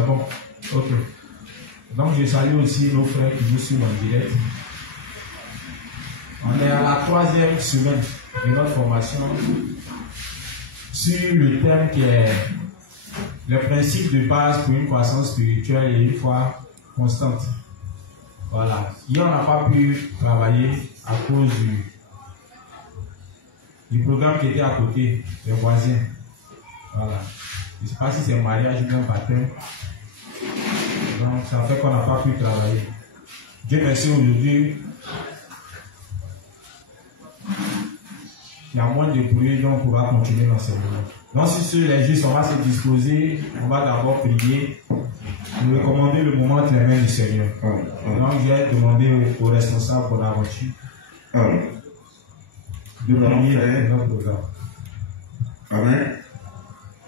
C'est bon. Ok. Donc, je salue aussi nos frères qui nous suivent en direct. On est à la 3e semaine de notre formation sur le thème qui est le principe de base pour une croissance spirituelle et une foi constante. Voilà. Hier, on n'a pas pu travailler à cause du programme qui était à côté, les voisins. Voilà. Je ne sais pas si c'est mariage ou un baptême. Donc, ça fait qu'on n'a pas pu travailler. Dieu merci, aujourd'hui, il y a moins de bruit, donc on pourra continuer l'enseignement. Donc, si sur les justes, on va se disposer, on va d'abord prier, nous recommander le moment entre les mains du Seigneur. Donc, je vais demander au responsable pour l'aventure de prier notre programme. Amen.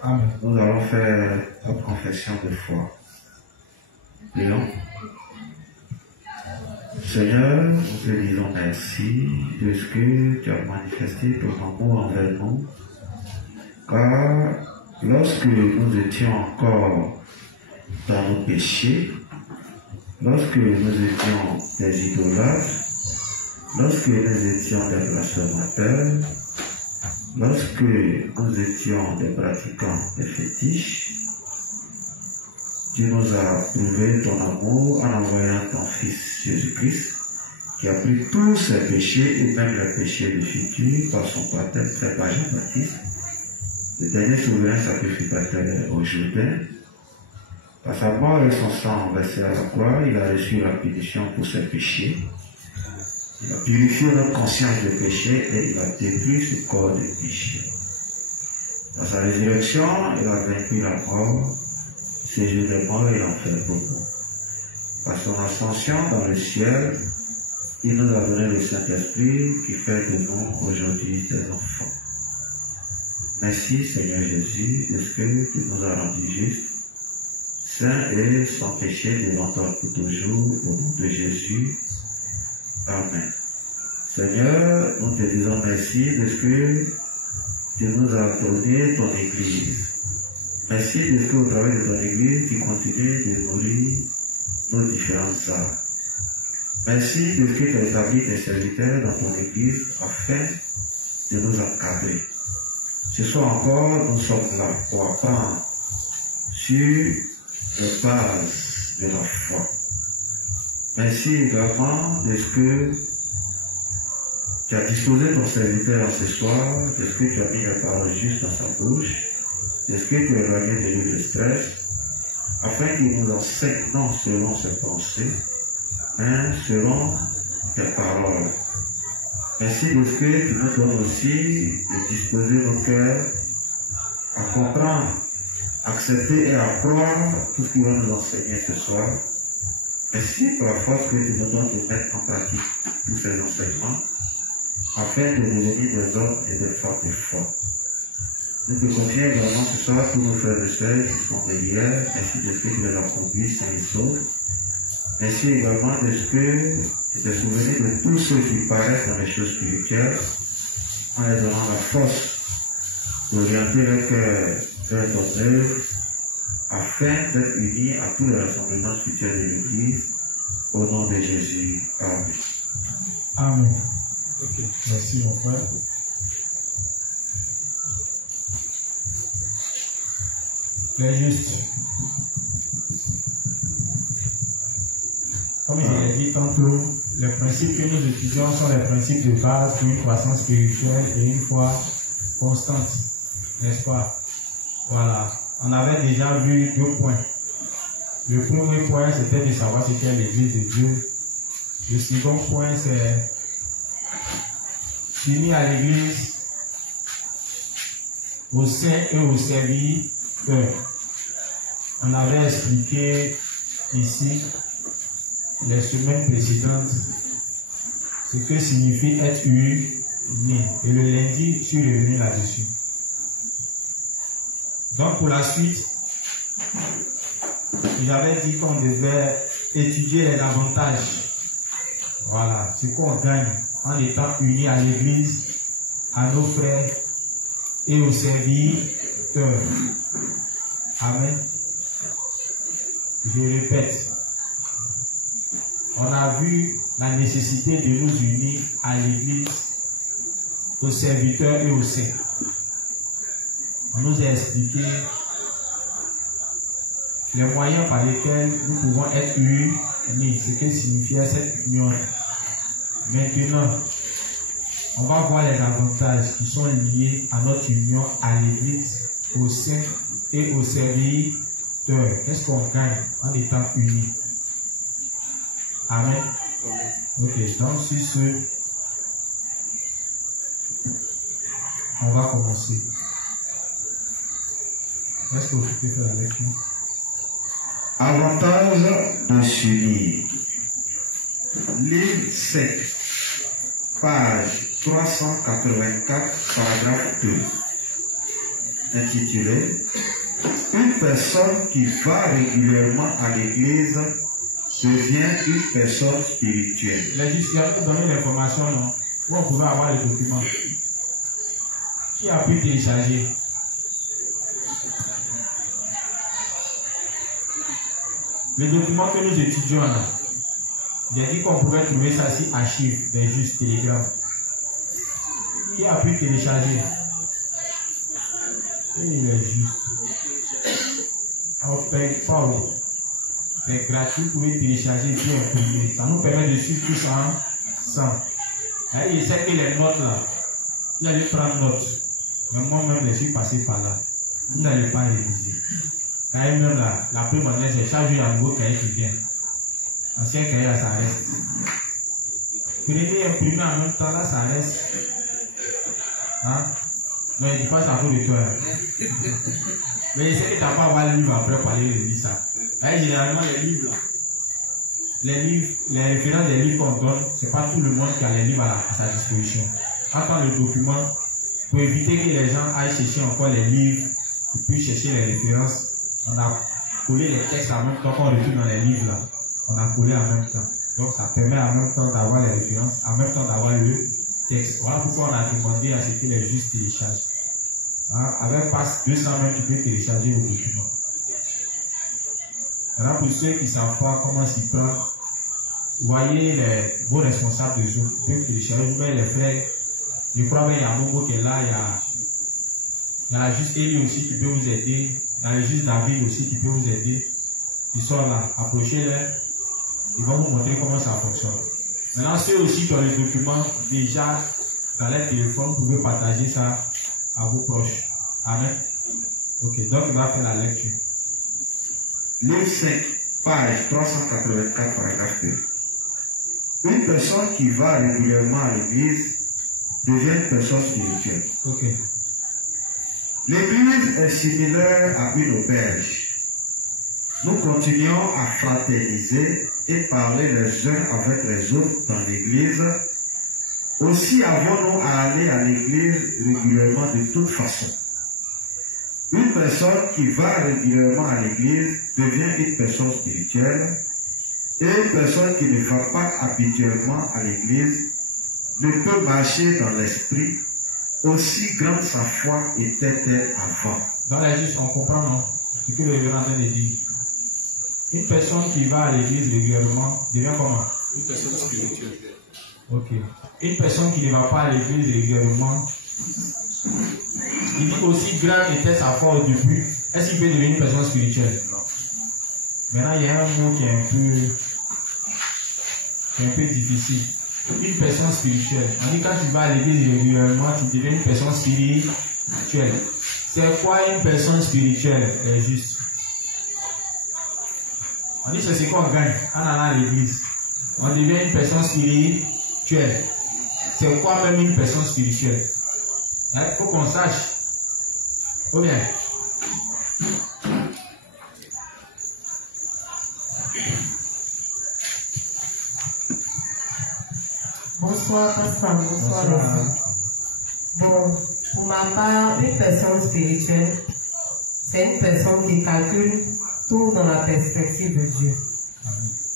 Amen. Nous allons faire notre confession de foi. Prions. Seigneur, nous te disons merci de ce que tu as manifesté ton amour envers nous. Car lorsque nous étions encore dans nos péchés, lorsque nous étions des idolâtres, lorsque nous étions des blasphémateurs, lorsque nous étions des pratiquants des fétiches, tu nous as prouvé ton amour en envoyant ton Fils Jésus-Christ, qui a pris tous ses péchés et même les péchés du futur par son baptême fait par Jean-Baptiste, le dernier souverain sacrificateur au Jourdain. Par sa mort et son sang versé à la croix, il a reçu la punition pour ses péchés. Il a purifié notre conscience des péchés et il a détruit ce corps de péché. Dans sa résurrection, il a vaincu la mort, séjour des morts et l'enfer pour nous. Par son ascension dans le ciel, il nous a donné le Saint-Esprit qui fait de nous aujourd'hui des enfants. Merci Seigneur Jésus de ce que tu nous as rendu justes, saints et sans péché devant toi pour toujours, au nom de Jésus. Amen. Seigneur, nous te disons merci de ce que tu nous as donné ton Église. Merci de ce qu'au travers de ton Église, tu continues de nourrir nos différentes âmes. Merci de ce que tu as établi tes serviteurs dans ton Église afin de nous encadrer. Ce soir encore, nous sommes là pour apprendre sur les bases de la foi. Merci également de ce que tu as disposé ton serviteur ce soir, de ce que tu as mis la parole juste dans sa bouche, de ce que tu as éloigné de lui le stress, afin qu'il nous enseigne non selon ses pensées, mais selon tes paroles. Merci de ce que tu nous donnes aussi de disposer nos cœurs à comprendre, accepter et à croire tout ce qu'il va nous enseigner ce soir. Merci pour la force que tu nous donnes de mettre en pratique tous ces enseignements afin de devenir des hommes et des femmes de foi. Nous te confions également ce soir tous nos frères et sœurs qui sont derrière. Merci de ce que tu les as conduits sains et saufs. Merci également de ce que tu t'es souvenu de tous ceux qui paraissent dans les choses spirituelles en leur donnant la force d'orienter leur cœur vers ton œuvre afin d'être unis à tous les rassemblements spirituels de l'Église. Au nom de Jésus. Amen. Amen. Ok, merci mon frère. Les justes. Comme je l'ai dit tantôt, les principes que nous étudions sont les principes de base pour une croissance spirituelle et une foi constante. N'est-ce pas? Voilà. On avait déjà vu 2 points. Le premier point, c'était de savoir ce qu'est l'Église de Dieu. Le second point, c'est s'unir à l'Église, aux saints et aux serviteurs. On avait expliqué ici, les semaines précédentes, ce que signifie être uni. Et le lundi, je suis revenu là-dessus. Donc pour la suite, j'avais dit qu'on devait étudier les avantages. Voilà, ce qu'on gagne en étant unis à l'Église, à nos frères et aux serviteurs. Amen. Je répète, on a vu la nécessité de nous unir à l'Église, aux serviteurs et aux saints. On nous a expliqué les moyens par lesquels nous pouvons être unis, ce que signifiait cette union. Maintenant, on va voir les avantages qui sont liés à notre union à l'Église, aux saints et aux serviteurs. Qu'est-ce qu'on gagne en étant unis? Amen. Ok, donc sur ce, on va commencer. Est-ce que vous pouvez faire la lecture? Avantage de s'unir. Livre 7, page 384, paragraphe 2, intitulé Une personne qui va régulièrement à l'église devient une personne spirituelle. Les justifiants nous donner l'information, non? Où on pouvait avoir les documents. Qui a pu télécharger? Les documents que nous étudions là, j'ai dit qu'on pouvait trouver ça sur archives des justes télégrammes. Qui a pu télécharger? Et il est juste. On ne paye pas. C'est gratuit, vous pouvez télécharger et puis imprimer. Ça nous permet de suivre tout ça sans. Il sait que les notes là, vous allez prendre note. Mais moi-même, je suis passé par là. Vous n'allez pas réviser. Quand même là, la première année, c'est chaque jour un nouveau cahier qui vient. Ancien cahier là, ça reste. Prenez imprimer en même temps là, ça reste. Hein? Non, il ne dit pas ça à cause de toi. Mais il sait que tu n'as pas à avoir le livre après pour aller lire ça. Généralement, les livres, les références des livres qu'on donne, ce n'est pas tout le monde qui a les livres à sa disposition. Quand on a le document, pour éviter que les gens aillent chercher encore les livres, et puis chercher les références, on a collé les textes en même temps qu'on retrouve dans les livres là. On a collé en même temps. Donc ça permet en même temps d'avoir les références, en même temps d'avoir le texte. Voilà pourquoi on a demandé à ce que les justes téléchargent. Hein? Avec passe 200 même, tu peux télécharger le document. Alors pour ceux qui ne savent pas comment s'y prendre, voyez vos responsables de Zoom. Vous pouvez télécharger, vous mettez les frères. Je crois qu'il y a Momo qui est là, il y a juste Eli aussi qui peut vous aider. Il y a juste David aussi qui peut vous aider. Ils sont là, approchez-les. Ils vont vous montrer comment ça fonctionne. Maintenant, ceux aussi qui ont les documents déjà dans leur téléphone, vous pouvez partager ça à vos proches. Amen. Ok, donc il va faire la lecture. Livre 5, page 384, paragraphe 2. Une personne qui va régulièrement à l'église devient une personne spirituelle. Ok. L'église est similaire à une auberge. Nous continuons à fraterniser et parler les uns avec les autres dans l'église. Aussi avons-nous à aller à l'église régulièrement de toute façon. Une personne qui va régulièrement à l'église devient une personne spirituelle et une personne qui ne va pas habituellement à l'église ne peut marcher dans l'esprit, aussi grande sa foi était-elle avant. Dans la juste, on comprend, non? Ce que le révérend vient de dire. Une personne qui va à l'église régulièrement devient comment? Une personne spirituelle. Ok. Une personne qui ne va pas à l'église régulièrement, il dit aussi grande était sa foi au début. Est-ce qu'il peut devenir une personne spirituelle? Non. Maintenant, il y a un mot qui est un peu difficile. Une personne spirituelle. On dit quand tu vas à l'église régulièrement, tu deviens une personne spirituelle. C'est quoi une personne spirituelle? C'est juste. On dit c'est ce qu'on gagne en allant à l'église. On devient une personne spirituelle. C'est quoi même une personne spirituelle? Il faut qu'on sache. Ou bien. Bonsoir, Pasteur. Bonsoir, les gens. Bon, pour ma part, une personne spirituelle, c'est une personne qui calcule tout dans la perspective de Dieu.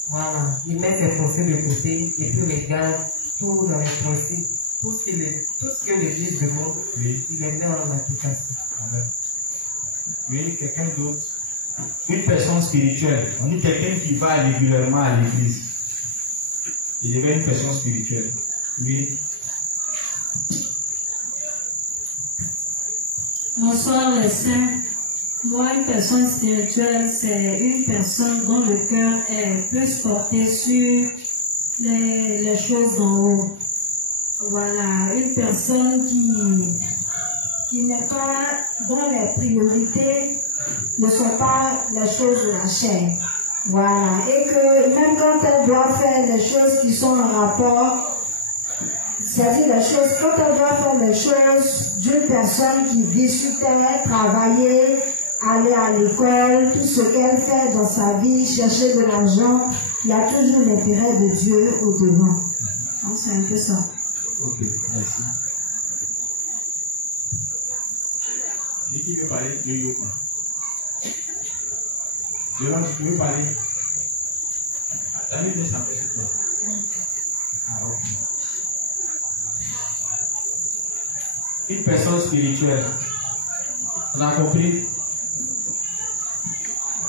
Voilà. Il met ses pensées de côté et puis regarde tout dans les principes. Tout ce que l'Église demande, oui. Il les met en application. Amen. Oui, quelqu'un d'autre. Une personne spirituelle, on dit quelqu'un qui va régulièrement à l'église. Il devient une personne spirituelle. Oui. Bonsoir les saints. Moi, une personne spirituelle, c'est une personne dont le cœur est plus porté sur les choses d'en haut. Voilà, une personne qui n'est pas, dont les priorités ne sont pas les choses de la chair. Voilà, et que même quand elle doit faire les choses qui sont en rapport, c'est-à-dire les choses, quand elle doit faire les choses d'une personne qui vit sur terre, travailler, aller à l'école, tout ce qu'elle fait dans sa vie, chercher de l'argent, il y a toujours l'intérêt de Dieu au-devant. Donc c'est un peu ça. Ok, merci. Qui veut parler de yoga? Yolande, tu veux parler? T'as mis ça sur toi. Ah, ok. Une personne spirituelle. On a compris?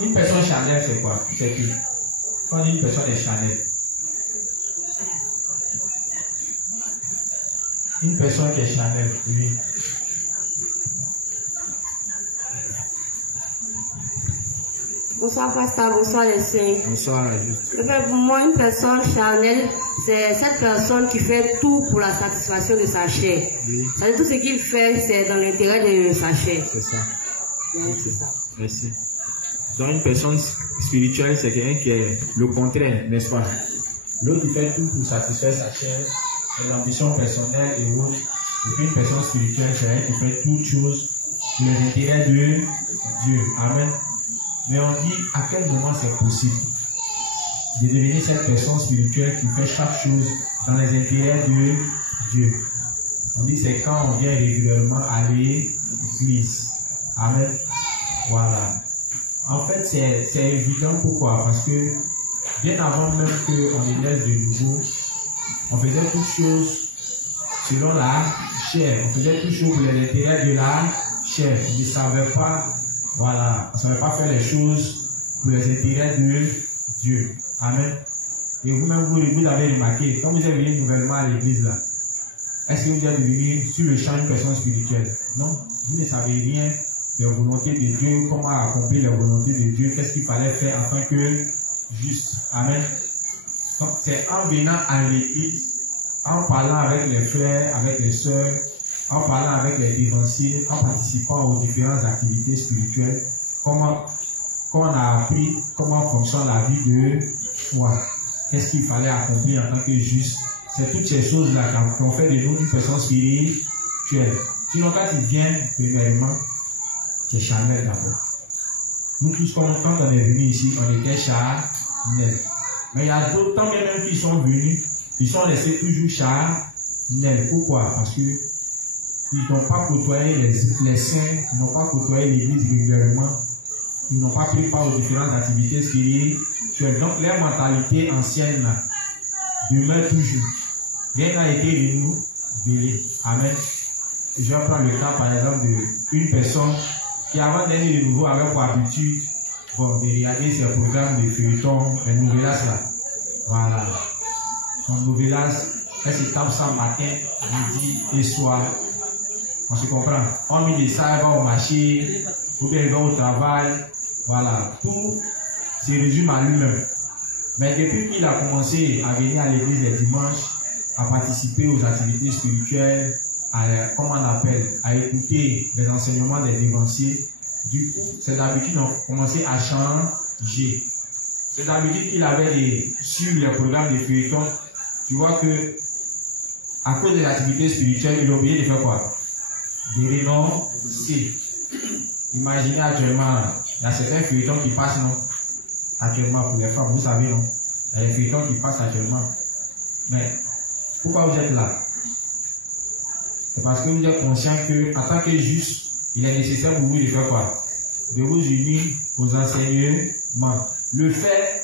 Une personne charnelle, c'est quoi? C'est qui? Quand on dit une personne est charnelle. Une personne qui est charnelle, oui. Bonsoir pasteur, bonsoir les saints. Bonsoir, juste. Pour moi, une personne charnelle, c'est cette personne qui fait tout pour la satisfaction de sa chair. Oui. C'est-à-dire tout ce qu'il fait, c'est dans l'intérêt de sa chair. C'est ça. Oui, c'est ça. Merci. Donc une personne spirituelle, c'est quelqu'un qui est le contraire, n'est-ce pas? L'autre qui fait tout pour satisfaire sa chair, ses ambitions personnelles et autres. Et puis une personne spirituelle, c'est quelqu'un qui fait toutes choses pour les intérêts de Dieu. Amen. Mais on dit à quel moment c'est possible de devenir cette personne spirituelle qui fait chaque chose dans les intérêts de Dieu. On dit c'est quand on vient régulièrement à l'église. Amen. Voilà. En fait, c'est évident. Pourquoi? Parce que bien avant même qu'on élève de nouveau, on faisait toutes choses selon la chair. On faisait toutes choses pour les intérêts de la chair. On ne savait pas. Voilà, on ne savait pas faire les choses pour les intérêts de Dieu. Amen. Et vous-même, vous avez remarqué, quand vous êtes venu nouvellement à l'église là, est-ce que vous êtes devenu sur le champ une personne spirituelle? Non, vous ne savez rien de la volonté de Dieu, comment accomplir la volonté de Dieu, qu'est-ce qu'il fallait faire en tant que juste. Amen. Donc, c'est en venant à l'église, en parlant avec les frères, avec les sœurs, en parlant avec les dévanciers, en participant aux différentes activités spirituelles, comment on a appris comment fonctionne la vie de foi. Qu'est-ce qu'il fallait accomplir en tant que juste. C'est toutes ces choses-là qui ont fait de nous une personne spirituelle. Sinon, quand il vient, premièrement, c'est charnel d'abord. Nous tous, quand on est venus ici, on était charnel. Mais il y a d'autres, tant même qui sont venus, ils sont laissés toujours charnel. Pourquoi? Parce que ils n'ont pas côtoyé les saints, ils n'ont pas côtoyé l'église régulièrement, ils n'ont pas pris part aux différentes activités spirituelles. Donc, leur mentalité ancienne là, demeure toujours. Rien n'a été renouvelé. Amen. Je vais prendre le cas, par exemple, d'une personne qui, avant d'être de nouveau, avait pour habitude de regarder ses programmes de feuilleton, les novellas là. Voilà. Son novellas, elle se tape ça matin, midi et soir. On se comprend. On met des ça, va au marché, ou bien il va au travail. Voilà. Tout se résume à lui-même. Mais depuis qu'il a commencé à venir à l'église les dimanches, à participer aux activités spirituelles, comment on appelle, à écouter les enseignements des dévanciers, du coup, ses habitudes ont commencé à changer. Ces habitudes qu'il avait sur les programmes de feuilleton, tu vois que, à cause des activités spirituelles, il a oublié de faire quoi? De renoncer. Imaginez actuellement, il y a certains feuilletons qui passent, non? Actuellement, pour les femmes, vous savez, non? Il y a des feuilletons qui passent actuellement. Mais, pourquoi vous êtes là? C'est parce que vous êtes conscient que, en tant que juste, il est nécessaire pour vous de faire quoi? De vous unir aux enseignements. Le fait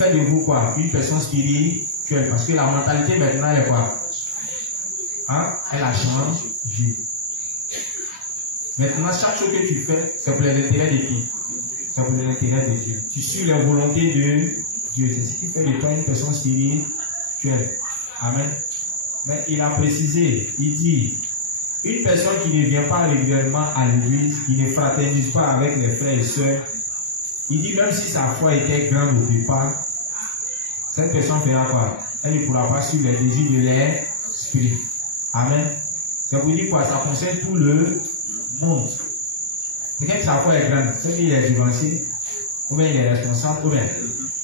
de vous quoi? Une personne spirituelle. Parce que la mentalité maintenant, elle est quoi? Hein? Elle a changé. Maintenant, chaque chose que tu fais, c'est pour les intérêts de qui? C'est c'est pour l'intérêt de Dieu. Tu suis la volonté de Dieu. C'est ce qui fait de toi une personne spirituelle. Amen. Mais il a précisé, il dit, une personne qui ne vient pas régulièrement à l'église, qui ne fraternise pas avec les frères et sœurs, il dit même si sa foi était grande au départ, cette personne fera quoi? Elle ne pourra pas suivre les désirs de l'esprit. Amen. Ça vous dit quoi? Ça concerne tout le monde. Quelqu'un qui sa foi est grande, c'est qu'il est divancé, ou bien il est responsable, ou bien.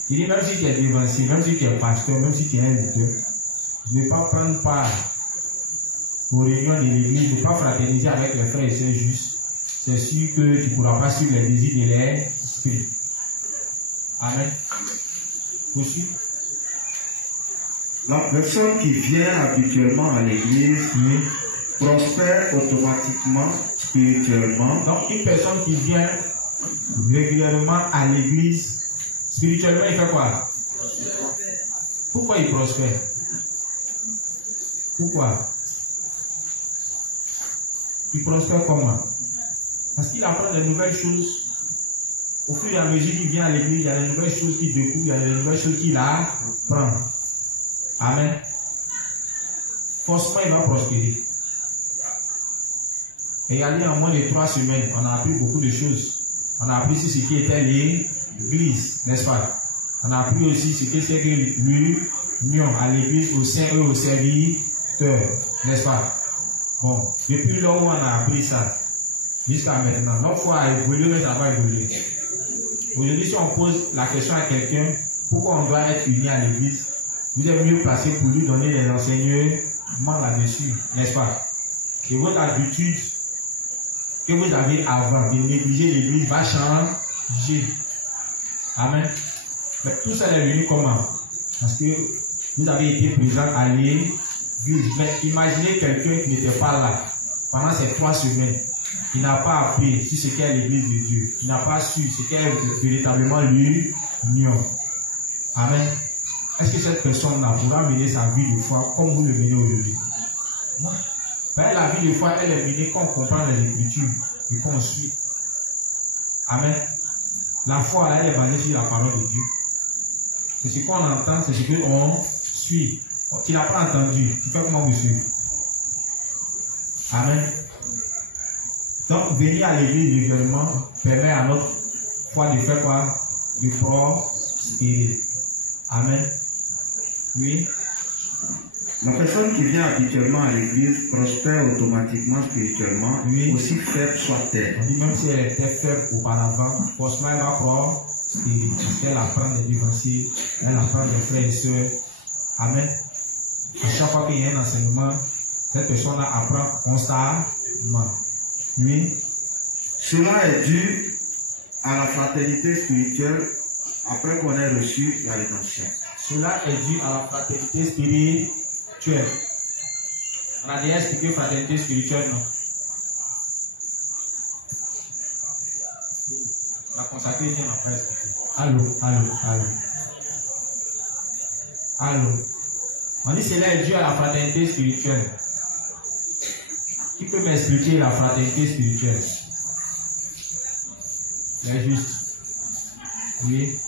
Il dit même si tu es divancé, même si tu es pasteur, même si tu es un leader, ne pas prendre part aux réunions de l'église, ne pas fraterniser avec les frères et sœurs justes, c'est sûr que tu ne pourras pas suivre les désirs de l'esprit. Amen. Aussi. La personne qui vient habituellement à l'église prospère automatiquement spirituellement. Donc une personne qui vient régulièrement à l'église, spirituellement il fait quoi? Pourquoi il prospère? Pourquoi? Il prospère comment? Parce qu'il apprend de nouvelles choses. Au fur et à mesure qu'il vient à l'église, il y a de nouvelles choses qu'il découvre, il y a de nouvelles choses qu'il apprend. Amen. Forcément, il va prospérer. Et allé en moins de 3 semaines, on a appris beaucoup de choses. On a appris sur ce qui était l'église, n'est-ce pas? On a appris aussi ce que c'est que l'union à l'église au sein et au serviteur, n'est-ce pas? Bon, depuis là où on a appris ça, jusqu'à maintenant, notre foi a évolué, mais ça va évoluer. Aujourd'hui, si on pose la question à quelqu'un, pourquoi on doit être uni à l'église, vous êtes mieux placé pour lui donner des enseignements là-dessus, n'est-ce pas? Et votre habitude que vous avez avant de négliger l'église va changer. Amen. Mais tout ça est venu comment? Parce que vous avez été présent à l'église. Mais imaginez quelqu'un qui n'était pas là pendant ces 3 semaines. Il n'a pas appris sur ce qu'est l'église de Dieu. Il n'a pas su ce qu'est véritablement l'union. Amen. Est-ce que cette personne-là pourra mener sa vie de foi comme vous le menez aujourd'hui? Non. Mais la vie de foi, elle est menée quand on comprend les Écritures et qu'on suit. Amen. La foi, elle est basée sur la parole de Dieu. C'est ce qu'on entend, c'est ce qu'on suit. Tu n'as pas entendu, tu fais comment vous suivez. Amen. Donc, venir à l'église régulièrement permet à notre foi de faire quoi? De prospérer. Amen. Oui. La personne qui vient habituellement à l'église prospère automatiquement spirituellement, oui. Aussi faible soit-elle. On dit même si elle était faible auparavant, forcément elle va prospérer. Parce qu'elle apprend des dévancés, elle apprend des frères et sœurs. Amen. À chaque fois qu'il y a un enseignement, cette personne apprend constamment. Oui. Cela est dû à la fraternité spirituelle après qu'on ait reçu la rédemption. Cela est dû à la fraternité spirituelle. On a déjà expliqué fraternité spirituelle, non? On a consacré bien ma presse. Allô. On dit cela est dû à la fraternité spirituelle. Qui peut m'expliquer la fraternité spirituelle? C'est juste. Oui.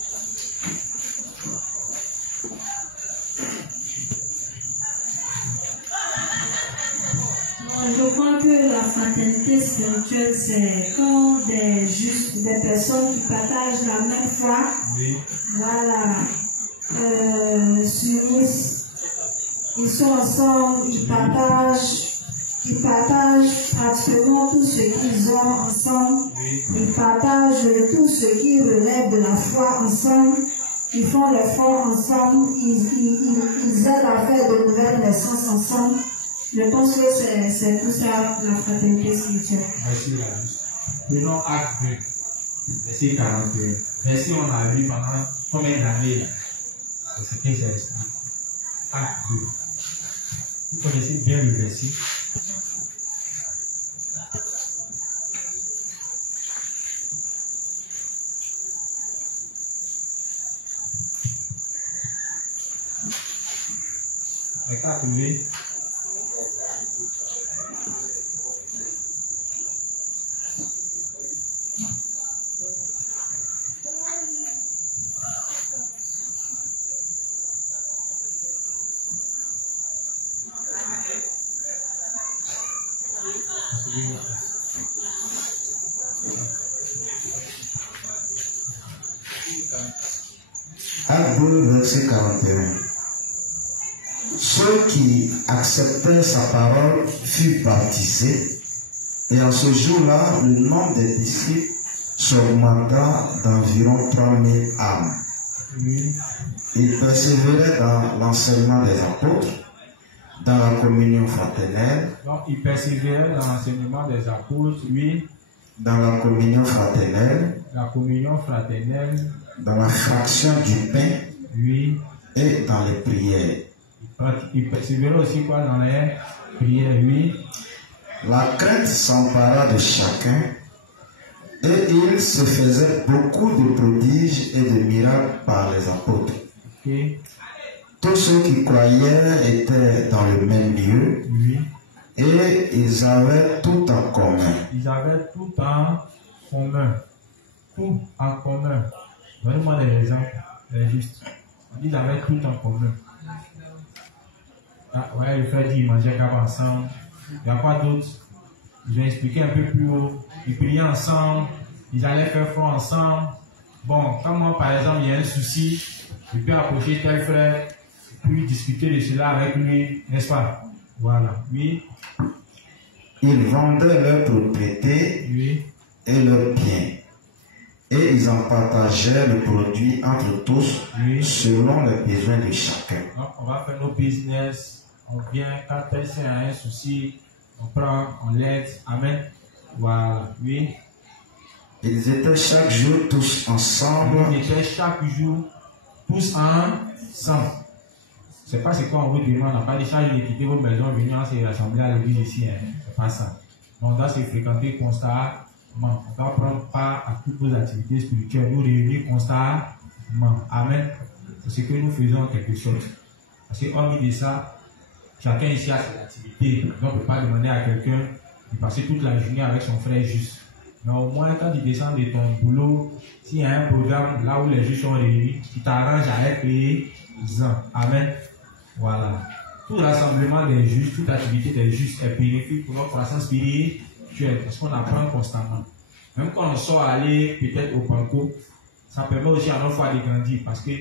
Je crois que la fraternité spirituelle, c'est quand des personnes qui partagent la même foi, oui. Voilà, s'unissent, ils sont ensemble, ils partagent pratiquement tout ce qu'ils ont ensemble, oui. Ils partagent tout ce qui relève de la foi ensemble, ils font l'effort ensemble, ils aident à faire de nouvelles naissances ensemble. Je pense que c'est tout ça la fraternité spirituelle. Merci la juste. Prenons acte 2, verset 41. Merci, on a lu pendant combien d'années là? C'est ce que j'ai expliqué. Acte 2. Vous connaissez bien le verset. Regardez. Acte 2, verset 41. Ceux qui acceptèrent sa parole furent baptisés, et en ce jour-là, le nombre des disciples s'augmenta d'environ 3000 âmes. Oui. Ils persévéraient dans l'enseignement des apôtres, dans la communion fraternelle. Donc, ils persévéraient dans l'enseignement des apôtres, oui. Dans la communion fraternelle. La communion fraternelle. Dans la fraction du pain. Oui. Et dans les prières. Ils persévéraient aussi quoi dans les prières, oui. La crainte s'empara de chacun, et il se faisait beaucoup de prodiges et de miracles par les apôtres. Okay. Tous ceux qui croyaient étaient dans le même lieu, oui. Et ils avaient tout en commun. Ils avaient tout en commun. Tout en commun. Donnez-moi des exemples, juste. Ils avaient tout en commun. Ah, ouais, le fait qu'ils mangeaient qu'avant ensemble. Il n'y a pas d'autres. Ils ont expliqué un peu plus haut. Ils priaient ensemble. Ils allaient faire front ensemble. Bon, comme moi, par exemple, il y a un souci, je peux approcher tel frère, puis discuter de cela avec lui, n'est-ce pas? Voilà, oui. Ils vendaient leurs propriétés, oui, et leurs biens. Et ils en partageaient le produit entre tous, oui, selon les besoins de chacun. Donc, on va faire nos business. On vient, quand quelqu'un a un souci, on prend, on l'aide. Amen. Voilà, oui. Ils étaient chaque jour tous ensemble. Ils étaient chaque jour tous ensemble. C'est pas ce qu'on vous demande. On n'a pas dit chaque jour de quitter vos maisons, venir se rassembler à l'église ici. Hein. C'est pas ça. Mais on doit se fréquenter constamment. On doit prendre part à toutes vos activités spirituelles. Nous réunir constamment. Amen. C'est ce que nous faisons en quelque sorte. Parce que hormis de ça, chacun ici a ses activités. Donc, on ne peut pas demander à quelqu'un de passer toute la journée avec son frère juste. Mais au moins, quand tu descends de ton boulot, s'il y a un programme là où les justes sont réunis, tu t'arranges avec les gens. Amen. Voilà. Tout rassemblement des justes, toute activité des justes est bénéfique pour notre croissance spirituelle. Parce qu'on apprend constamment. Même quand on sort aller peut-être au banco, ça permet aussi à notre foi de grandir. Parce que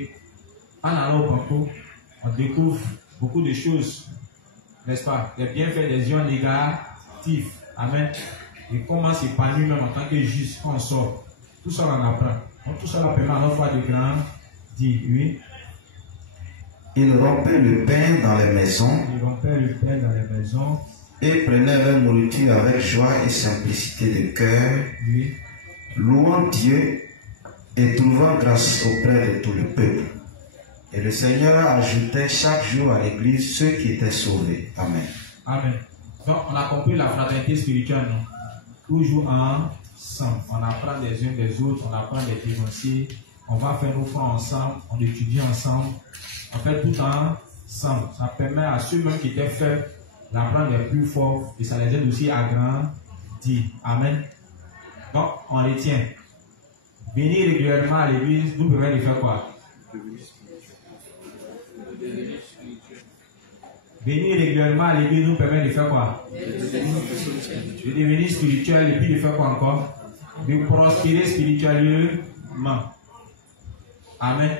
en allant au banco, on découvre beaucoup de choses. N'est-ce pas? Les bienfaits des ions négatifs. Amen. Et comment s'épanouir même en tant que juste quand on sort. Tout ça, on en apprend. Donc tout ça permet à notre foi de grandir. Oui. Ils rompaient le pain dans les maisons. Ils rompaient le pain dans les maisons. Et prenaient leur nourriture avec joie et simplicité de cœur. Oui. Louant Dieu et trouvant grâce auprès de tout le peuple. Et le Seigneur ajoutait chaque jour à l'église ceux qui étaient sauvés. Amen. Amen. Donc on a compris la fraternité spirituelle, non? Toujours ensemble. On apprend des uns des autres, on apprend des dénoncés, on va faire nos fois ensemble, on étudie ensemble, on fait tout ensemble. Ça permet à ceux-mêmes qui étaient faibles d'apprendre les plus forts et ça les aide aussi à grandir. Amen. Donc on retient. Venir régulièrement à l'église nous permet de faire quoi? Venir régulièrement à l'église nous permet de faire quoi? De devenir spirituel et puis de faire quoi encore? De prospérer spirituellement. Amen.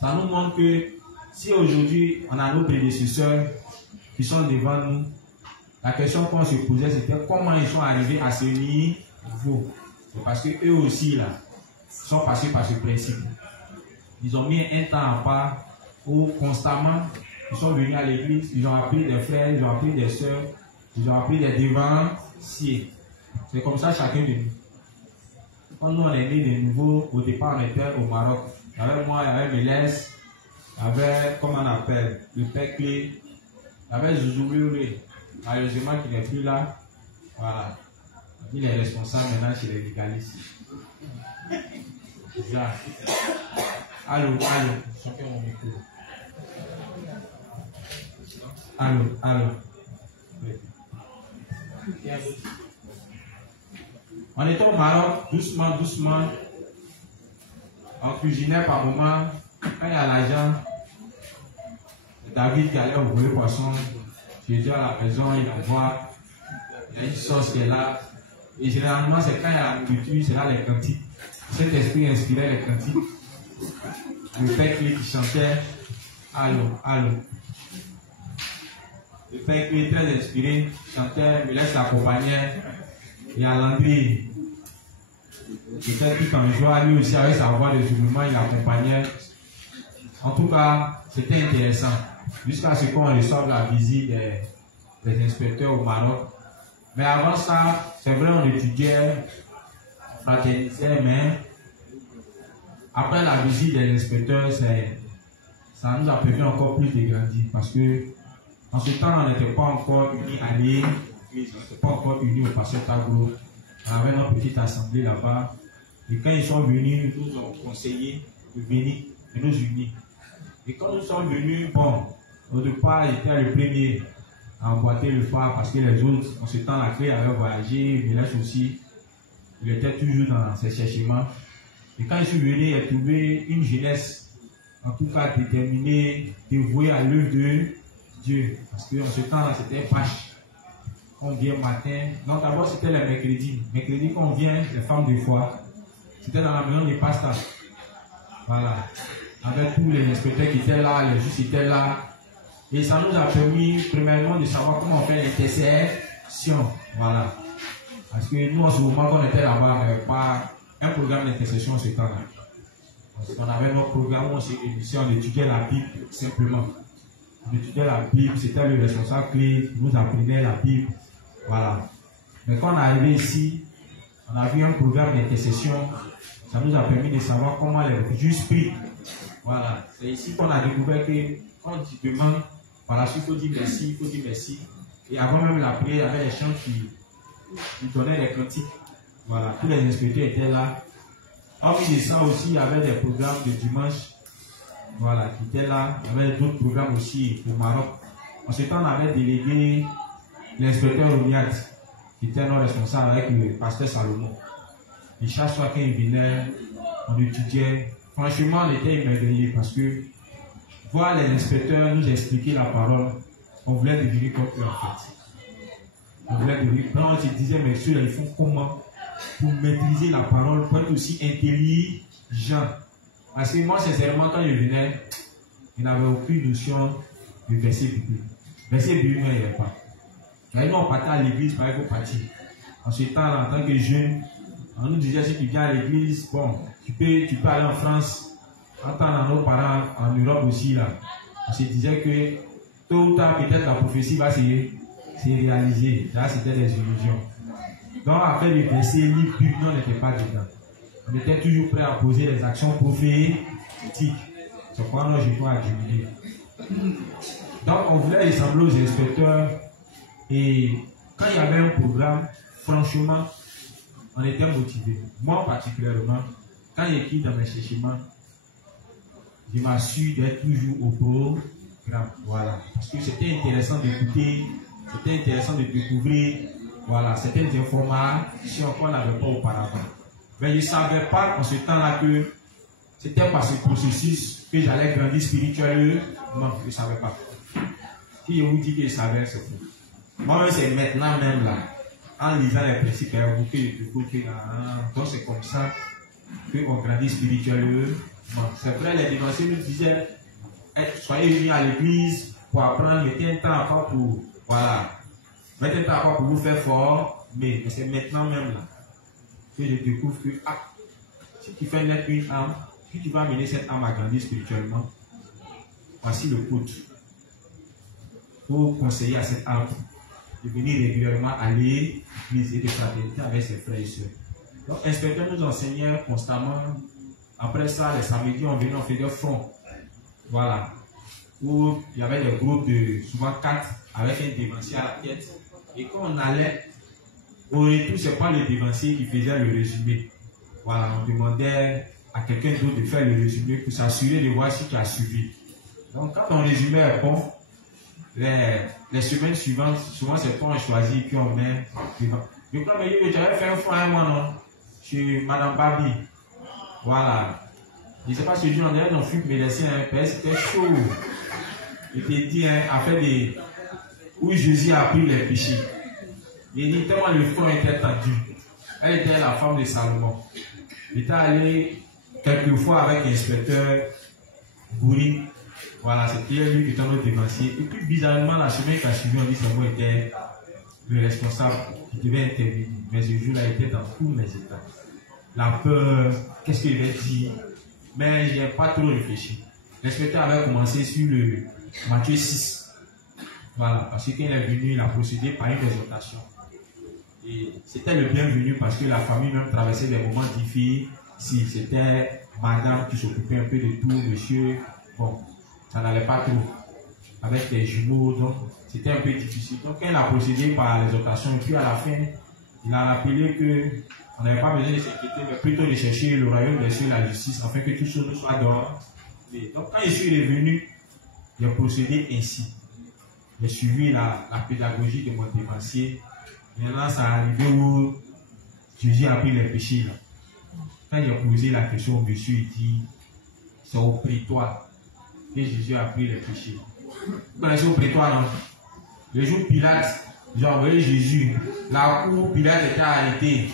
Ça nous montre que si aujourd'hui on a nos prédécesseurs qui sont devant nous, la question qu'on se posait c'était comment ils sont arrivés à ce niveau. C'est parce que eux aussi là sont passés par ce principe. Ils ont mis un temps à part où constamment ils sont venus à l'église, ils ont appris des frères, ils ont appris des sœurs, ils ont appris des devanciers. C'est comme ça chacun de nous. Quand nous on est nés de nouveau, au départ on était au Maroc. Il y avait moi, il y avait Mélès, il y avait, comment on appelle, le père Clé, il y avait Zouzoulé, malheureusement qui n'est plus là. Voilà. Il est responsable maintenant chez les légalistes. Bizarre. Allô, chacun mon micro. Allô. On était au Maroc, doucement. On cuisinait par moment. Quand il y a l'argent, David qui allait au rouler poisson, Jésus à la maison, il envoie, il y a une sauce qui est là. Et généralement, c'est quand il y a la nourriture, c'est là les quantités. Cet esprit inspirait les cantiques. Le père clé qui chantait allô, allô. Le père clé très inspiré chantait, me laisse l'accompagner. Et à Landry, peut-être tout en joie, lui aussi avec sa voix de mouvement, il accompagnait. En tout cas, c'était intéressant. Jusqu'à ce qu'on reçoive la visite des inspecteurs au Maroc. Mais avant ça, c'est vrai, on étudiait, on fraternisait, mais après la visite des inspecteurs, ça nous a permis encore plus de grandir. Parce que en ce temps, on n'était pas encore unis à l'île, on n'était pas encore unis au pasteur Tagro. On avait notre petite assemblée là-bas. Et quand ils sont venus, ils nous ont conseillé de venir et nous unir. Et quand nous sommes venus, bon, au départ, j'étais le premier à emboîter le phare parce que les autres, en ce temps, la clé avait voyagé, mais là aussi, il était toujours dans ses cherchements. Et quand je suis venu, j'ai trouvé une jeunesse, en tout cas déterminée, dévouée à l'œuvre de Dieu. Parce qu'en ce temps-là, c'était Pâques. On vient matin. Donc d'abord, c'était le mercredi. Mercredi, quand on vient, les femmes de foi, c'était dans la maison des pasteurs. Voilà. Avec tous les inspecteurs qui étaient là, les juges étaient là. Et ça nous a permis, premièrement, de savoir comment on fait l'intercession. Voilà. Parce que nous, en ce moment, quand on était là-bas, on n'avait pas un programme d'intercession en ce temps-là. On avait notre programme, on étudiait la Bible, simplement. On étudiait la Bible, c'était le responsable clé qui nous apprenait la Bible. Voilà. Mais quand on est arrivé ici, on a vu un programme d'intercession. Ça nous a permis de savoir comment les justes prient. Voilà. C'est ici qu'on a découvert que quand tu demandes, par la suite, il faut dire merci, il faut dire merci. Et avant même la prière, il y avait les chants qui donnaient les cantiques. Voilà. Tous les inspecteurs étaient là. Hormis de ça aussi, il y avait des programmes de dimanche. Voilà, qui étaient là. Il y avait d'autres programmes aussi au Maroc. En ce temps, on avait délégué l'inspecteur Roniat, qui était notre responsable avec le pasteur Salomon. Et chaque fois qu'il venait, on étudiait. Franchement, on était émerveillés parce que voir les inspecteurs nous expliquer la parole, on voulait devenir comme eux en fait. On voulait devenir. On se disait, mais ceux-là, ils font comment pour maîtriser la parole, pour être aussi intelligent. Parce que moi, sincèrement, quand je venais, je n'avais aucune notion de verset biblique. Verset biblique, il n'y avait pas. Et nous, on partait à l'église, par exemple, partir. En ce temps, en tant que jeune, on nous disait, si tu viens à l'église, bon, tu peux aller en France, entendre nos parents en Europe aussi, là. On se disait que tôt ou tard, peut-être la prophétie va se réaliser. Là, c'était des illusions. Donc, après le verset libre, nous, on n'était pas dedans. On était toujours prêt à poser les actions prophétiques. C'est pourquoi nous, je crois à Dieu. Donc, on voulait ressembler aux inspecteurs. Et quand il y avait un programme, franchement, on était motivés. Moi, particulièrement, quand j'écris dans mes cherchements, je m'assure d'être toujours au programme. Voilà. Parce que c'était intéressant d'écouter, c'était intéressant de découvrir, voilà, certaines informations qu'on n'avait pas auparavant. Mais je ne savais pas en ce temps-là que c'était par ce processus que j'allais grandir spirituellement. Non, je ne savais pas. Si je vous dis que je savais, c'est faux. Moi, c'est maintenant même là, en lisant les principes, que je découvre que donc c'est comme ça qu'on grandit spirituellement. C'est vrai, les dénoncés nous disaient, soyez unis à l'église pour apprendre, mettez un temps encore pour, voilà, mettez un temps encore pour vous faire fort, mais c'est maintenant même là que je découvre que, si tu fais naître une âme, si tu vas amener cette âme à grandir spirituellement, voici le code pour conseiller à cette âme de venir régulièrement à l'église et de fraternité avec ses frères et sœurs. Donc, l'inspecteur nous enseignait constamment. Après ça, les samedis, on venait, on faisait front. Voilà. Où il y avait des groupes de souvent 4 avec un dévancier à la tête. Et quand on allait, au retour, ce n'est pas le dévancier qui faisait le résumé. Voilà, on demandait à quelqu'un d'autre de faire le résumé pour s'assurer de voir si tu as suivi. Donc, quand ton résumé est bon, les semaines suivantes, souvent c'est toi on choisit et puis on met devant. Je crois que tu avais fait un front à moi, non? Chez Madame Babi. Voilà. Je ne sais pas si je dirais dans le film, mais laissé un père, c'était chaud. Il te dit, afin de. Où Jésus a pris les péchés. Il dit tellement le front était tendu. Elle était la femme de Salomon. J'étais allé quelques fois avec l'inspecteur Gouri. Voilà, c'était lui qui était notre dévancier. Et puis bizarrement, la semaine qui a suivi, on dit que moi était le responsable qui devait intervenir. Mais ce jour-là, il était dans tous mes états. La peur, qu'est-ce qu'il avait dit? Mais je n'ai pas trop réfléchi. L'inspecteur avait commencé sur le Matthieu 6. Voilà, parce qu'il est venu, il a procédé par une exhortation. Et c'était le bienvenu parce que la famille même traversait des moments difficiles. Si c'était madame qui s'occupait un peu de tout, monsieur, bon, ça n'allait pas trop. Avec des jumeaux, donc c'était un peu difficile. Donc quand il a procédé par l'exhortation, et puis à la fin, il a rappelé qu'on n'avait pas besoin de s'inquiéter, mais plutôt de chercher le royaume des cieux, la justice, afin que tout chose soit dehors. Donc quand je suis revenu, j'ai procédé ainsi. J'ai suivi la pédagogie de mon dévancier. Maintenant, ça arrivé où Jésus a pris les péchés. Là. Quand j'ai posé la question au monsieur, il dit, c'est au prétoire que Jésus a pris les péchés. Vous connaissez au prétoire, non? Le jour Pilate, j'ai envoyé Jésus. La cour, Pilate était arrêté.